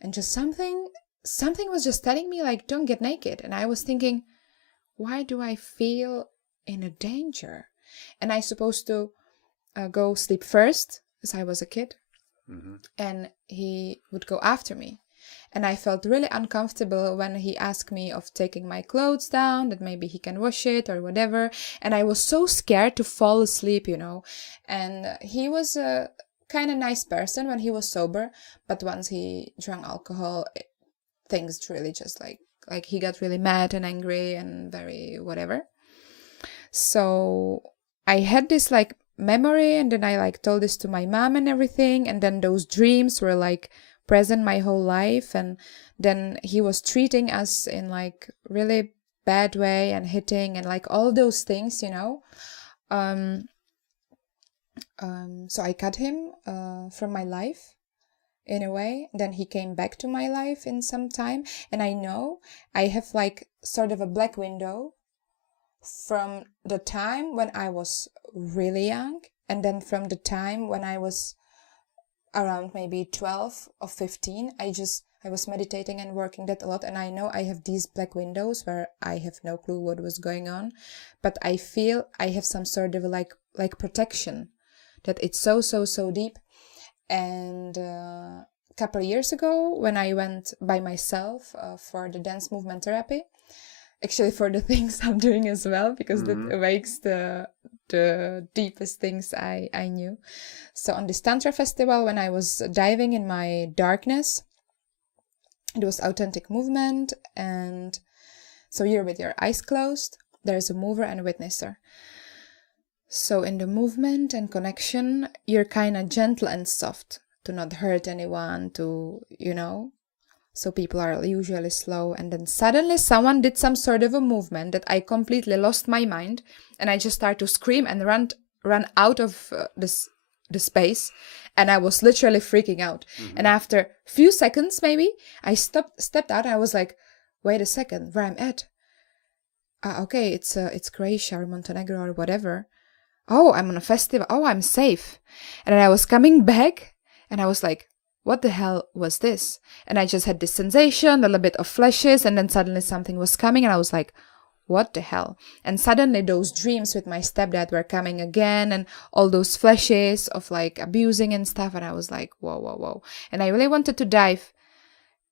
And just something was just telling me, like, don't get naked. And I was thinking, why do I feel in a danger? And I supposed to go sleep first, as I was a kid. And he would go after me. And I felt really uncomfortable when he asked me of taking my clothes down, that maybe he can wash it or whatever. And I was so scared to fall asleep, And he was a kind of nice person when he was sober, but once he drank alcohol, things really just like he got really mad and angry and very whatever. So I had this like memory, and then I like told this to my mom and everything, and then those dreams were like present my whole life. And then he was treating us in like really bad way and hitting and like all those things, so I cut him from my life in a way. Then he came back to my life in some time, and I know I have like sort of a black window from the time when I was really young, and then from the time when I was around maybe 12 or 15, I was meditating and working that a lot, and I know I have these black windows where I have no clue what was going on, but I feel I have some sort of like protection, that it's so deep. And a couple of years ago, when I went by myself for the dance movement therapy, actually for the things I'm doing as well, because that awakes the deepest things I knew. So on this Tantra festival, when I was diving in my darkness, it was authentic movement. And so you're with your eyes closed, there's a mover and a witnesser. So in the movement and connection, you're kind of gentle and soft to not hurt anyone, to, so people are usually slow. And then suddenly someone did some sort of a movement that I completely lost my mind, and I just started to scream and run out of the space, and I was literally freaking out. And after a few seconds, maybe, I stepped out, and I was like, wait a second, where I'm at? Okay, it's Croatia or Montenegro or whatever. Oh, I'm on a festival. Oh, I'm safe. And then I was coming back, and I was like, what the hell was this? And I just had this sensation, a little bit of flashes, and then suddenly something was coming, and I was like, what the hell? And suddenly those dreams with my stepdad were coming again, and all those flashes of like abusing and stuff, and I was like, whoa. And I really wanted to dive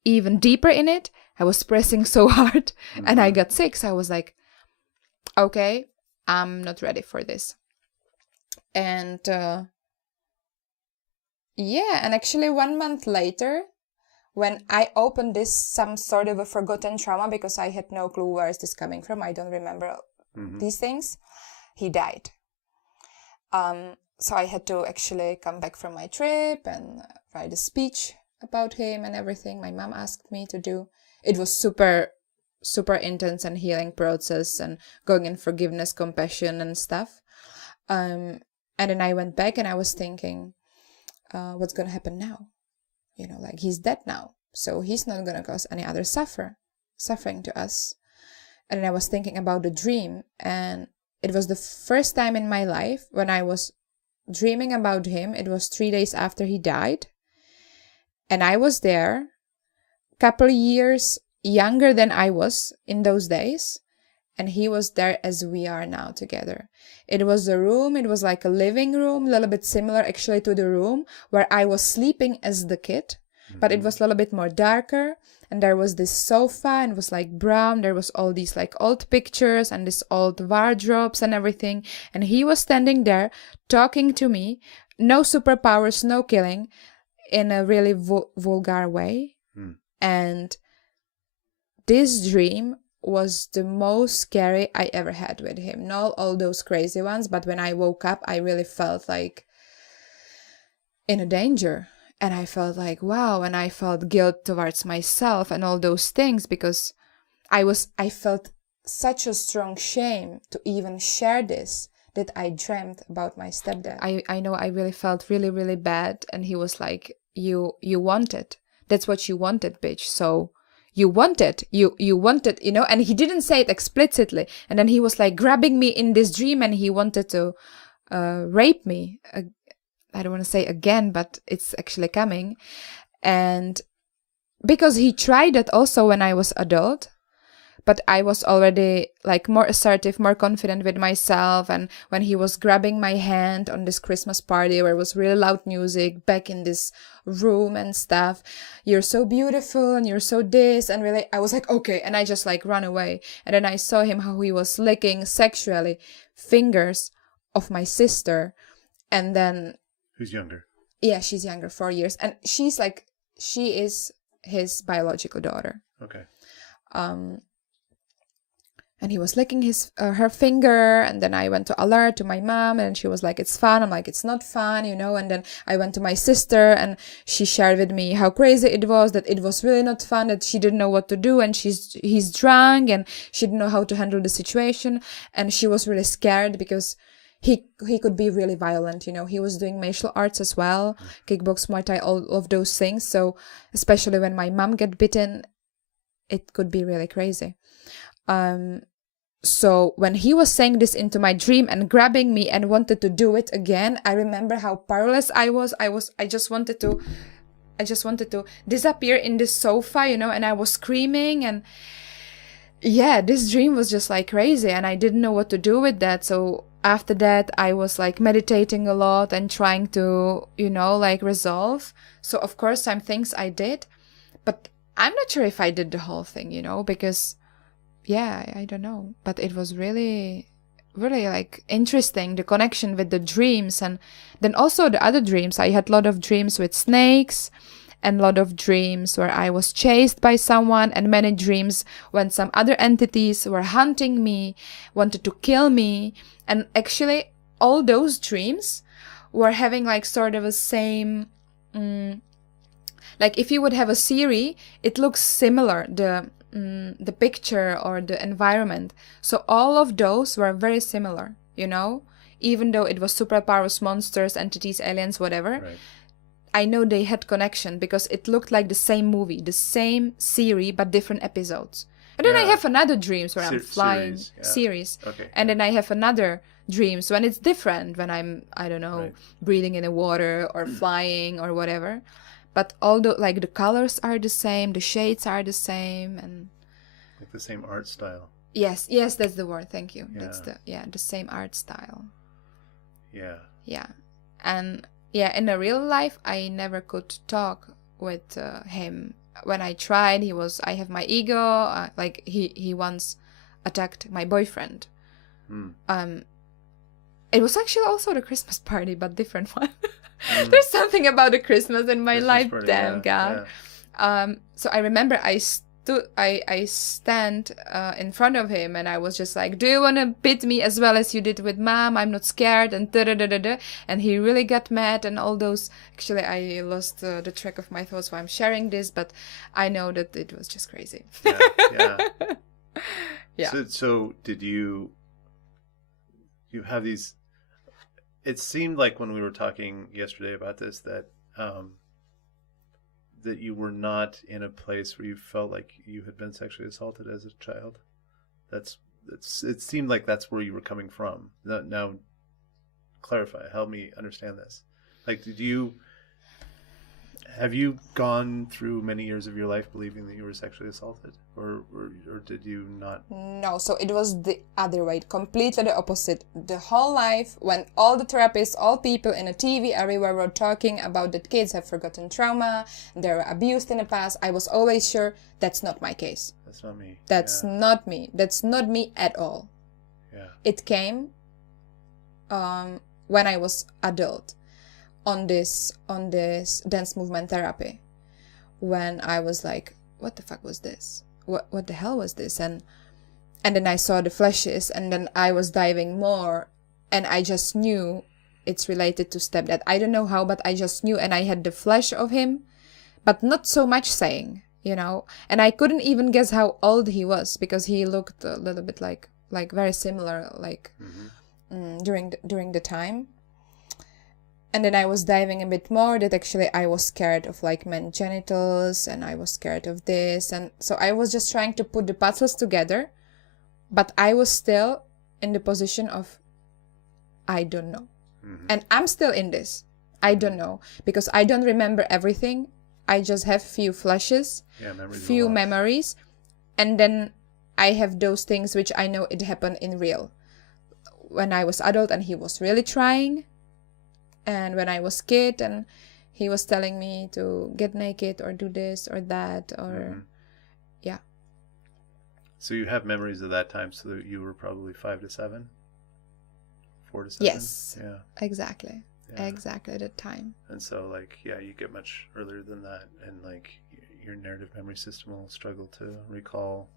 even deeper in it. I was pressing so hard, and I got sick. So I was like, okay, I'm not ready for this. And and actually 1 month later, when I opened this, some sort of a forgotten trauma, because I had no clue where is this coming from, I don't remember these things, he died. So I had to actually come back from my trip and write a speech about him and everything my mom asked me to do. It was super super intense and healing process and going in forgiveness, compassion and stuff. And then I went back and I was thinking, what's going to happen now? Like he's dead now. So he's not going to cause any other suffering to us. And then I was thinking about the dream. And it was the first time in my life when I was dreaming about him. It was 3 days after he died. And I was there, couple years younger than I was in those days. And he was there as we are now together. It was a room, it was like a living room, a little bit similar actually to the room where I was sleeping as the kid. But it was a little bit more darker. And there was this sofa and it was like brown. There was all these like old pictures and this old wardrobes and everything. And he was standing there talking to me. No superpowers, no killing, in a really vulgar way. And this dream was the most scary I ever had with him. Not all those crazy ones, but when I woke up, I really felt like in a danger. And I felt like, wow, and I felt guilt towards myself and all those things because I felt such a strong shame to even share this, that I dreamt about my stepdad. I know I really felt really, really bad. And he was like, you want it. That's what you wanted, bitch. So you want it, you want it, and he didn't say it explicitly. And then he was like grabbing me in this dream and he wanted to rape me. I don't want to say again, but it's actually coming. And because he tried it also when I was adult, but I was already like more assertive, more confident with myself. And when he was grabbing my hand on this Christmas party where it was really loud music back in this room and stuff, you're so beautiful and you're so this, and really I was like, okay. And I just like ran away. And then I saw him how he was licking sexually fingers of my sister. And then... Who's younger? Yeah, she's younger, 4 years. And she is his biological daughter. Okay. And he was licking her finger, and then I went to alert to my mom, and she was like, it's fun. I'm like, it's not fun, And then I went to my sister, and she shared with me how crazy it was, that it was really not fun, that she didn't know what to do, and he's drunk, and she didn't know how to handle the situation, and she was really scared because he could be really violent, He was doing martial arts as well, kickbox, Muay Thai, all of those things. So especially when my mom get bitten, it could be really crazy. So when he was saying this into my dream and grabbing me and wanted to do it again, I remember how powerless I was. I just wanted to disappear in this sofa, and I was screaming. And yeah, this dream was just like crazy, and I didn't know what to do with that. So after that, I was like meditating a lot and trying to, like resolve. So of course, some things I did, but I'm not sure if I did the whole thing, because yeah, I don't know. But it was really, really like interesting, the connection with the dreams. And then also the other dreams. I had a lot of dreams with snakes and a lot of dreams where I was chased by someone, and many dreams when some other entities were hunting me, wanted to kill me. And actually all those dreams were having like sort of a same, like if you would have a series, it looks similar, the picture or the environment. So all of those were very similar, even though it was superpowers, monsters, entities, aliens, whatever. Right. I know they had connection because it looked like the same movie, the same series, but different episodes. And then I have another dreams where I'm flying series. Okay. And then I have another dreams when it's different, when I'm, I don't know, breathing in the water or flying or whatever. But all the colors are the same, the shades are the same, and like the same art style. Yes, that's the word. Thank you. Yeah. That's the same art style. Yeah. Yeah, and yeah, in the real life, I never could talk with him. When I tried, I have my ego. Like he once attacked my boyfriend. It was actually also the Christmas party, but different one. There's something about the Christmas in my life, party, damn God. Yeah. So I remember I stand in front of him, and I was just like, do you want to beat me as well as you did with mom? I'm not scared, and da-da-da-da-da. And he really got mad, and all those. Actually, I lost the track of my thoughts while I'm sharing this, but I know that it was just crazy. Yeah. Yeah. So did you have these? It seemed like when we were talking yesterday about this that that you were not in a place where you felt like you had been sexually assaulted as a child. It seemed like that's where you were coming from. Now clarify, help me understand this. Like, have you gone through many years of your life believing that you were sexually assaulted, or did you not? No, so it was the other way, completely the opposite. The whole life, when all the therapists, all people in the TV, everywhere were talking about that kids have forgotten trauma, they were abused in the past, I was always sure that's not my case. That's not me. That's not me. That's not me at all. Yeah. It came when I was adult on this dance movement therapy, when I was like, what the fuck was this? What the hell was this? And then I saw the flashes, and then I was diving more, and I just knew it's related to stepdad. I don't know how, but I just knew, and I had the flash of him, but not so much saying, you know. And I couldn't even guess how old he was, because he looked a little bit like very similar, like during the time. And then I was diving a bit more, that actually I was scared of like men's genitals, and I was scared of this. And so I was just trying to put the puzzles together, but I was still in the position of, I don't know. And I'm still in this. I don't know, because I don't remember everything. I just have few flashes, few memories. And then I have those things which I know it happened in real. When I was adult and he was really trying. And when I was kid and he was telling me to get naked or do this or that or yeah. So you have memories of that time, so that you were probably 5 to 7? 4 to 7? Yes. Yeah. Exactly. Yeah. Exactly that time. And so like, yeah, you get much earlier than that, and like your narrative memory system will struggle to recall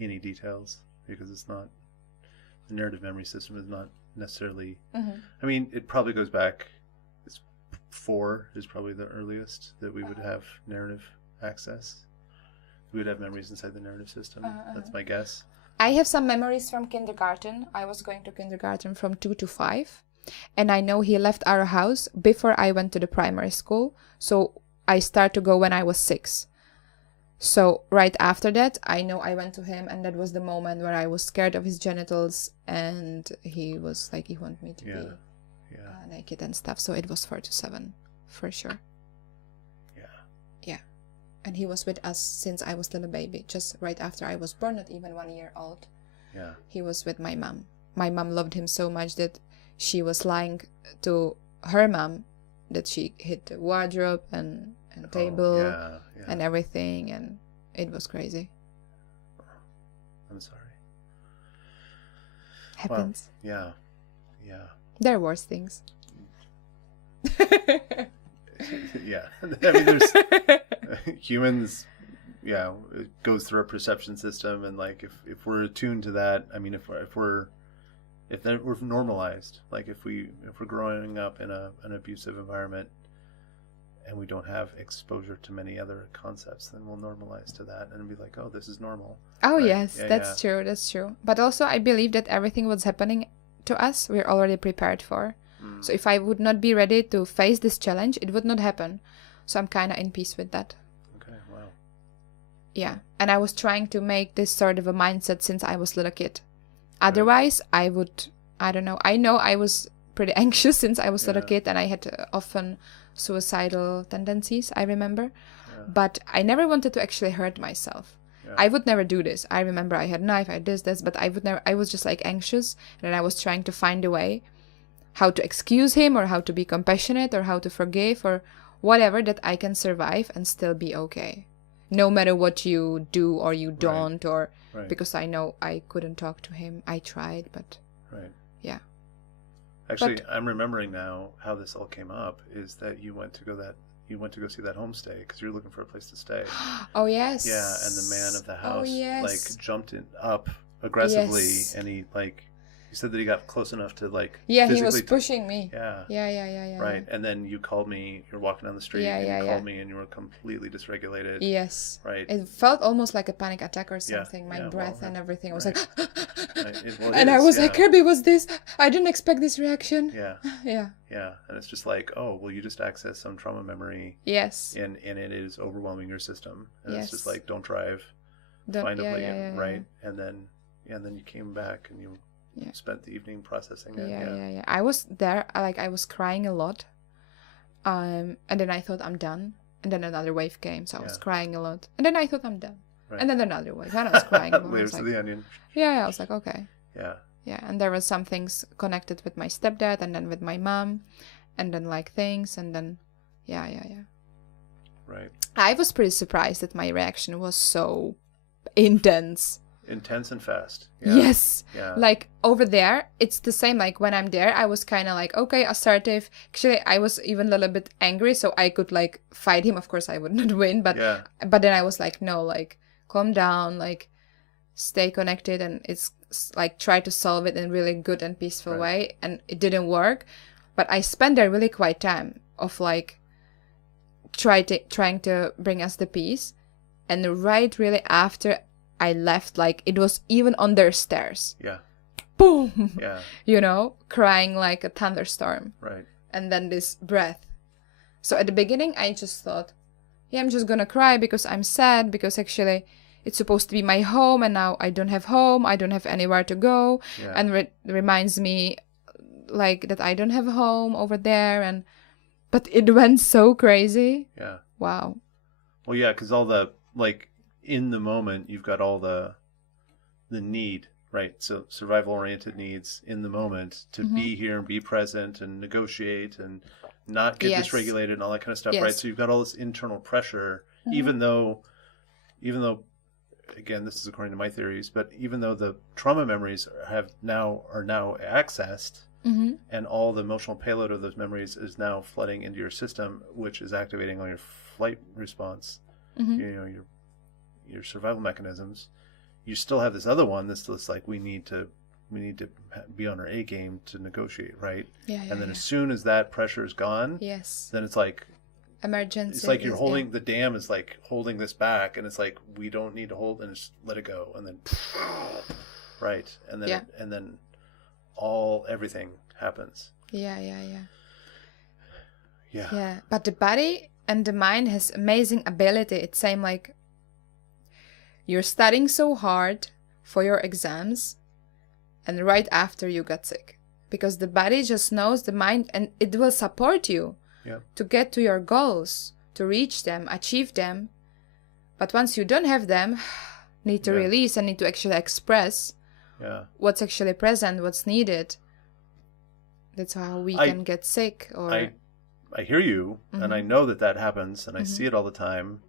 any details, because it's not, the narrative memory system is not necessarily, I mean, it probably goes back, 4 is probably the earliest that we would have narrative access. We would have memories inside the narrative system. That's my guess. I have some memories from kindergarten. I was going to kindergarten from 2 to 5. And I know he left our house before I went to the primary school. So I started to go when I was 6. So right after that, I know I went to him, and that was the moment where I was scared of his genitals, and he was like, he wanted me to be naked and stuff. So it was 4 to 7 for sure. Yeah. And he was with us since I was still a baby, just right after I was born, not even 1 year old. Yeah. He was with my mom. My mom loved him so much that she was lying to her mom, that she hit the wardrobe and table and everything, and it was crazy. I'm sorry. Happens. Well, yeah. There are worse things. Yeah. I mean, there's humans, it goes through our perception system, and like if we're attuned to that, I mean, if we're normalized, like if we're growing up in an abusive environment and we don't have exposure to many other concepts, then we'll normalize to that and be like, oh, this is normal. Oh, right? Yes, that's true. But also I believe that everything what's happening to us, we're already prepared for. So if I would not be ready to face this challenge, it would not happen. So I'm kind of in peace with that. Okay, wow. Yeah, and I was trying to make this sort of a mindset since I was a little kid. Otherwise, I know I was pretty anxious since I was a little kid, and I had often suicidal tendencies, I remember. But I never wanted to actually hurt myself. I would never do this. I remember I had a knife, I had this, but I was just like anxious, and I was trying to find a way how to excuse him, or how to be compassionate, or how to forgive, or whatever, that I can survive and still be okay. No matter what you do or you don't, or because I know I couldn't talk to him. I tried, but yeah. Actually, I'm remembering now how this all came up, is that you went to go see that homestay because you're looking for a place to stay. Oh, yes. Yeah, and the man of the house like jumped up aggressively, and he You said that he got close enough to like. Yeah, he was pushing me. Yeah. Yeah. Right, and then you called me. You're walking down the street. And you called me, and you were completely dysregulated. Yes. Right. It felt almost like a panic attack or something. My breath and everything. I was like, and I was like, Kirby, what's this? I didn't expect this reaction. Yeah. Yeah, and it's just like, oh, well, you just accessed some trauma memory. Yes. And it is overwhelming your system, and it's just like, don't drive. Find a plane, right? And then you came back and you spent the evening processing it. Yeah. I was there, I was crying a lot, and then I thought I'm done, and then another wave came, so I was crying a lot, and then I thought I'm done, and then another wave, and I was crying more. Layers to the onion. Yeah, I was like, okay. Yeah, and there was some things connected with my stepdad, and then with my mom, and then like things, and then yeah. Right. I was pretty surprised that my reaction was so intense and fast. Yes. Like over there it's the same. Like when I'm there I was kind of like, okay, assertive. Actually I was even a little bit angry, so I could like fight him. Of course I would not win, but then I was like, no, like calm down, like stay connected, and it's like try to solve it in a really good and peaceful way. And it didn't work, but I spent there really quite time of like trying to bring us the peace. And right really after I left, like it was even on their stairs. Yeah. Boom. Yeah. You know, crying like a thunderstorm. Right. And then this breath. So at the beginning, I just thought, yeah, I'm just gonna cry because I'm sad, because actually it's supposed to be my home and now I don't have home. I don't have anywhere to go. Yeah. And reminds me like that I don't have a home over there. But it went so crazy. Yeah. Wow. Well, yeah, because all the, like, in the moment, you've got all the need, right? So survival-oriented needs in the moment to be here and be present and negotiate and not get dysregulated and all that kind of stuff, right? So you've got all this internal pressure, even though, again, this is according to my theories, but even though the trauma memories are now accessed, and all the emotional payload of those memories is now flooding into your system, which is activating all your flight response, your survival mechanisms. You still have this other one that's just like, we need to be on our A game to negotiate, right? And then as soon as that pressure is gone, then it's like emergency. It's like you're holding the dam is like holding this back, and it's like, we don't need to hold, and just let it go, and then right, and then everything happens. Yeah. But the body and the mind has amazing ability. It's same like you're studying so hard for your exams, and right after you got sick, because the body just knows the mind, and it will support you to get to your goals, to reach them, achieve them. But once you don't have them, need to release and need to actually express what's actually present, what's needed. That's how we can get sick. Or I hear you, and I know that happens, and I see it all the time.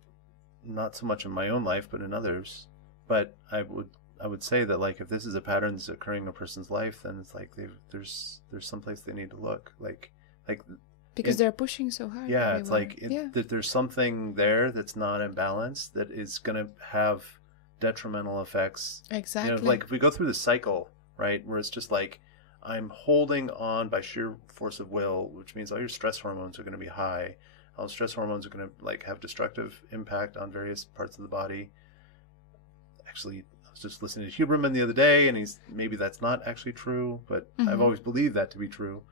Not so much in my own life, but in others. But I would say that, like, if this is a pattern that's occurring in a person's life, then it's like there's someplace they need to look, like because they're pushing so hard. Yeah, it's like that there's something there that's not imbalanced that is going to have detrimental effects. Exactly. You know, like if we go through the cycle, right, where it's just like, I'm holding on by sheer force of will, which means all your stress hormones are going to be high. All stress hormones are going to like have destructive impact on various parts of the body. Actually, I was just listening to Huberman the other day, and maybe that's not actually true, but I've always believed that to be true.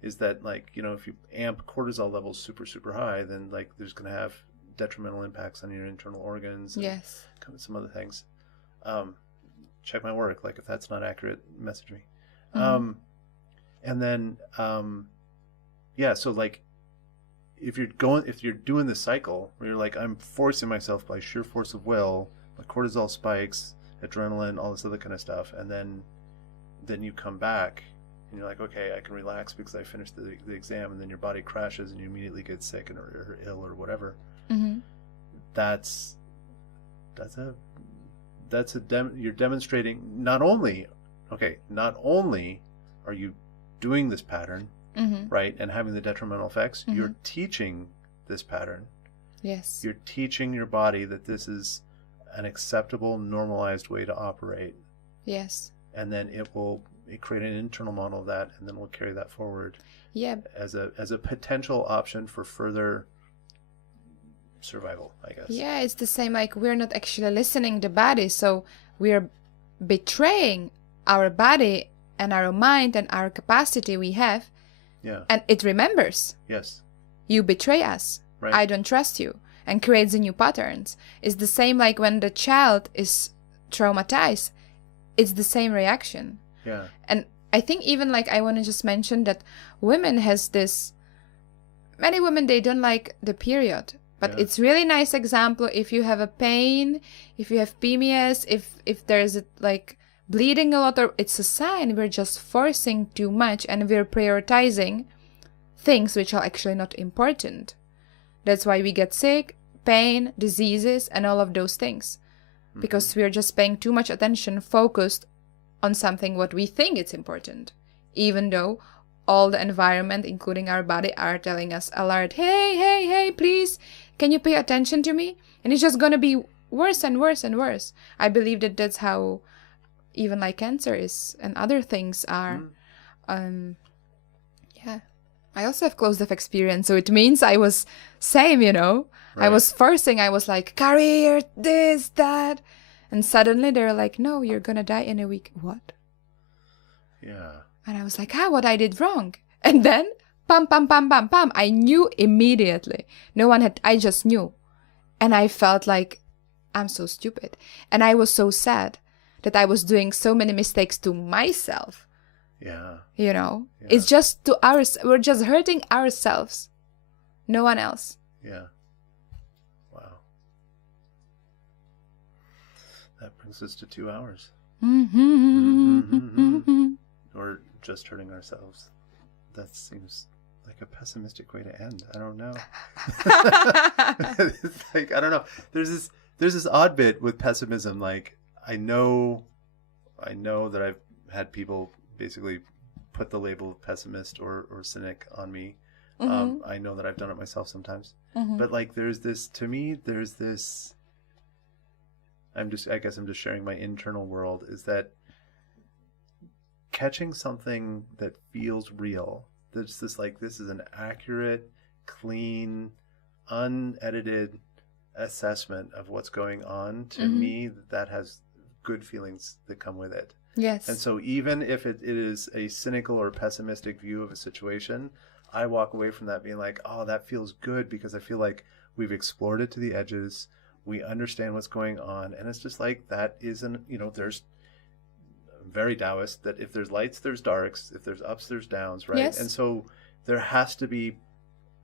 Is that, like, you know, if you amp cortisol levels super, super high, then like there's going to have detrimental impacts on your internal organs. And some other things. Check my work. Like, if that's not accurate, message me. And then, so like, if you're doing the cycle where you're like, I'm forcing myself by sheer force of will, my cortisol spikes, adrenaline, all this other kind of stuff, and then you come back and you're like, okay, I can relax because I finished the exam, and then your body crashes and you immediately get sick or ill or whatever. You're demonstrating not only are you doing this pattern, right, and having the detrimental effects, you're teaching this pattern. Yes. You're teaching your body that this is an acceptable, normalized way to operate. Yes. And then it will create an internal model of that, and then we'll carry that forward. Yeah. As a potential option for further survival, I guess. Yeah, it's the same, like we're not actually listening the body, so we're betraying our body and our mind and our capacity we have. Yeah. And it remembers. Yes. You betray us. Right. I don't trust you. And creates the new patterns. It's the same like when the child is traumatized. It's the same reaction. Yeah. And I think even like I want to just mention that women has this, many women, they don't like the period. But Yeah. it's really nice example if you have a pain, if you have PMS, if there's like bleeding a lot, or it's a sign we're just forcing too much and we're prioritizing things which are actually not important. That's why we get sick, pain, diseases, and all of those things. Mm-hmm. Because we're just paying too much attention, focused on something what we think it's important. Even though all the environment, including our body, are telling us alert, hey, please, can you pay attention to me? And it's just going to be worse and worse and worse. I believe that that's how even like cancer is and other things are. Yeah. I also have close-death experience, so it means I was same, you know. Right. I was forcing, I was like, career, this, that. And suddenly they're like, no, you're going to die in a week. What? Yeah. And I was like, what I did wrong? And then, pam, pam, pam, pam, pam. I knew immediately. No one had, I just knew. And I felt like, I'm so stupid. And I was so sad that I was doing so many mistakes to myself. Yeah. You know? Yeah. It's just to we're just hurting ourselves. No one else. Yeah. Wow. That brings us to 2 hours. Or just hurting ourselves. That seems like a pessimistic way to end. I don't know. It's like, I don't know. There's this odd bit with pessimism. Like, I know that I've had people basically put the label of pessimist or cynic on me. I know that I've done it myself sometimes. But like, there's this I guess I'm just sharing my internal world, is that catching something that feels real, that's this like, this is an accurate, clean, unedited assessment of what's going on, to me, that has good feelings that come with it. Yes. And so even if it is a cynical or pessimistic view of a situation, I walk away from that being like, oh, that feels good, because I feel like we've explored it to the edges. We understand what's going on. And it's just like, that isn't, there's very Taoist that if there's lights, there's darks. If there's ups, there's downs, right? Yes. And so there has to be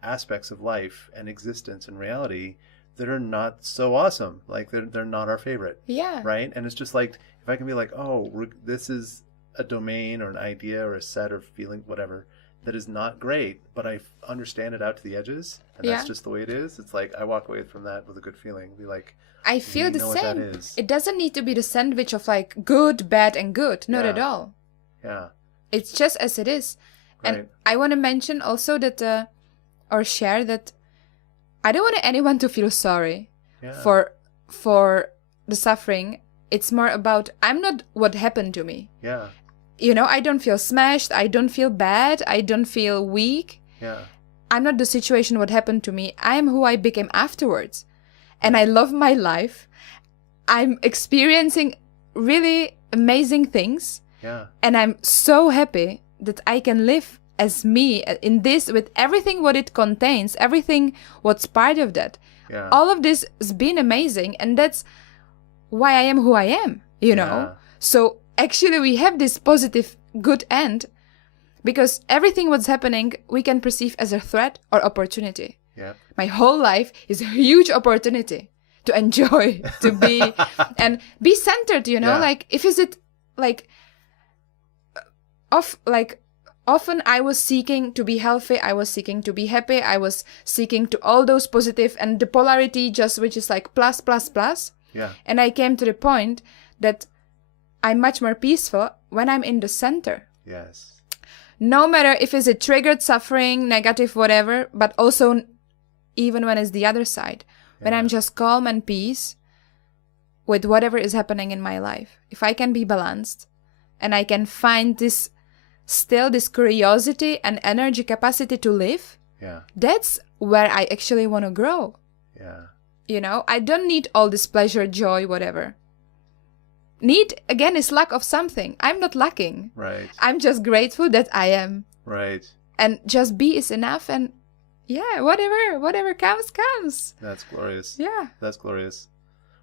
aspects of life and existence and reality that are not so awesome. Like, they're not our favorite. Yeah. Right? And it's just like, if I can be like, oh, this is a domain or an idea or a set or feeling, whatever, that is not great, but I understand it out to the edges, and that's just the way it is. It's like, I walk away from that with a good feeling. Be like, I feel the what that same. is. It doesn't need to be the sandwich of like good, bad, and good. Not Yeah. at all. Yeah. It's just as it is. Right. And I want to mention also that, or share that, I don't want anyone to feel sorry for the suffering. It's more about, I'm not what happened to me. Yeah. I don't feel smashed. I don't feel bad. I don't feel weak. Yeah. I'm not the situation what happened to me. I am who I became afterwards. And I love my life. I'm experiencing really amazing things. Yeah. And I'm so happy that I can live as me in this, with everything what it contains, everything what's part of that. Yeah. All of this has been amazing. And that's why I am who I am, you know? So actually we have this positive, good end, because everything what's happening we can perceive as a threat or opportunity. Yeah. My whole life is a huge opportunity to enjoy, to be, and be centered, Yeah. like, if is it like, often I was seeking to be healthy, I was seeking to be happy, I was seeking to all those positive, and the polarity just, which is like plus, plus, plus. Yeah. And I came to the point that I'm much more peaceful when I'm in the center. Yes. No matter if it's a triggered suffering, negative, whatever, but also even when it's the other side. When I'm just calm and peace with whatever is happening in my life. If I can be balanced and I can find this curiosity and energy capacity to live, that's where I actually want to grow. Yeah. You know, I don't need all this pleasure, joy, whatever. Need, again, is lack of something. I'm not lacking. Right. I'm just grateful that I am. Right. And just be is enough, and whatever comes. That's glorious. Yeah. That's glorious.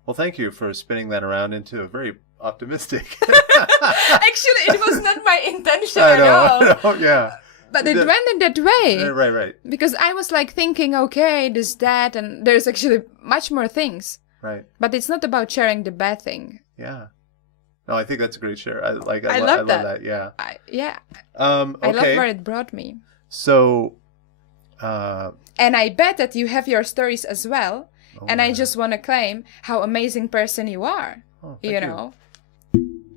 Well, thank you for spinning that around into a very optimistic. Actually, it was not my intention I at all. know, yeah. But it went in that way. Right. Because I was like thinking, okay, this, that, and there's actually much more things. Right. But it's not about sharing the bad thing. Yeah. No, I think that's a great share. I love that. Yeah. Okay. I love where it brought me. So. And I bet that you have your stories as well. Oh, and I just want to claim how amazing person you are. Oh, you know.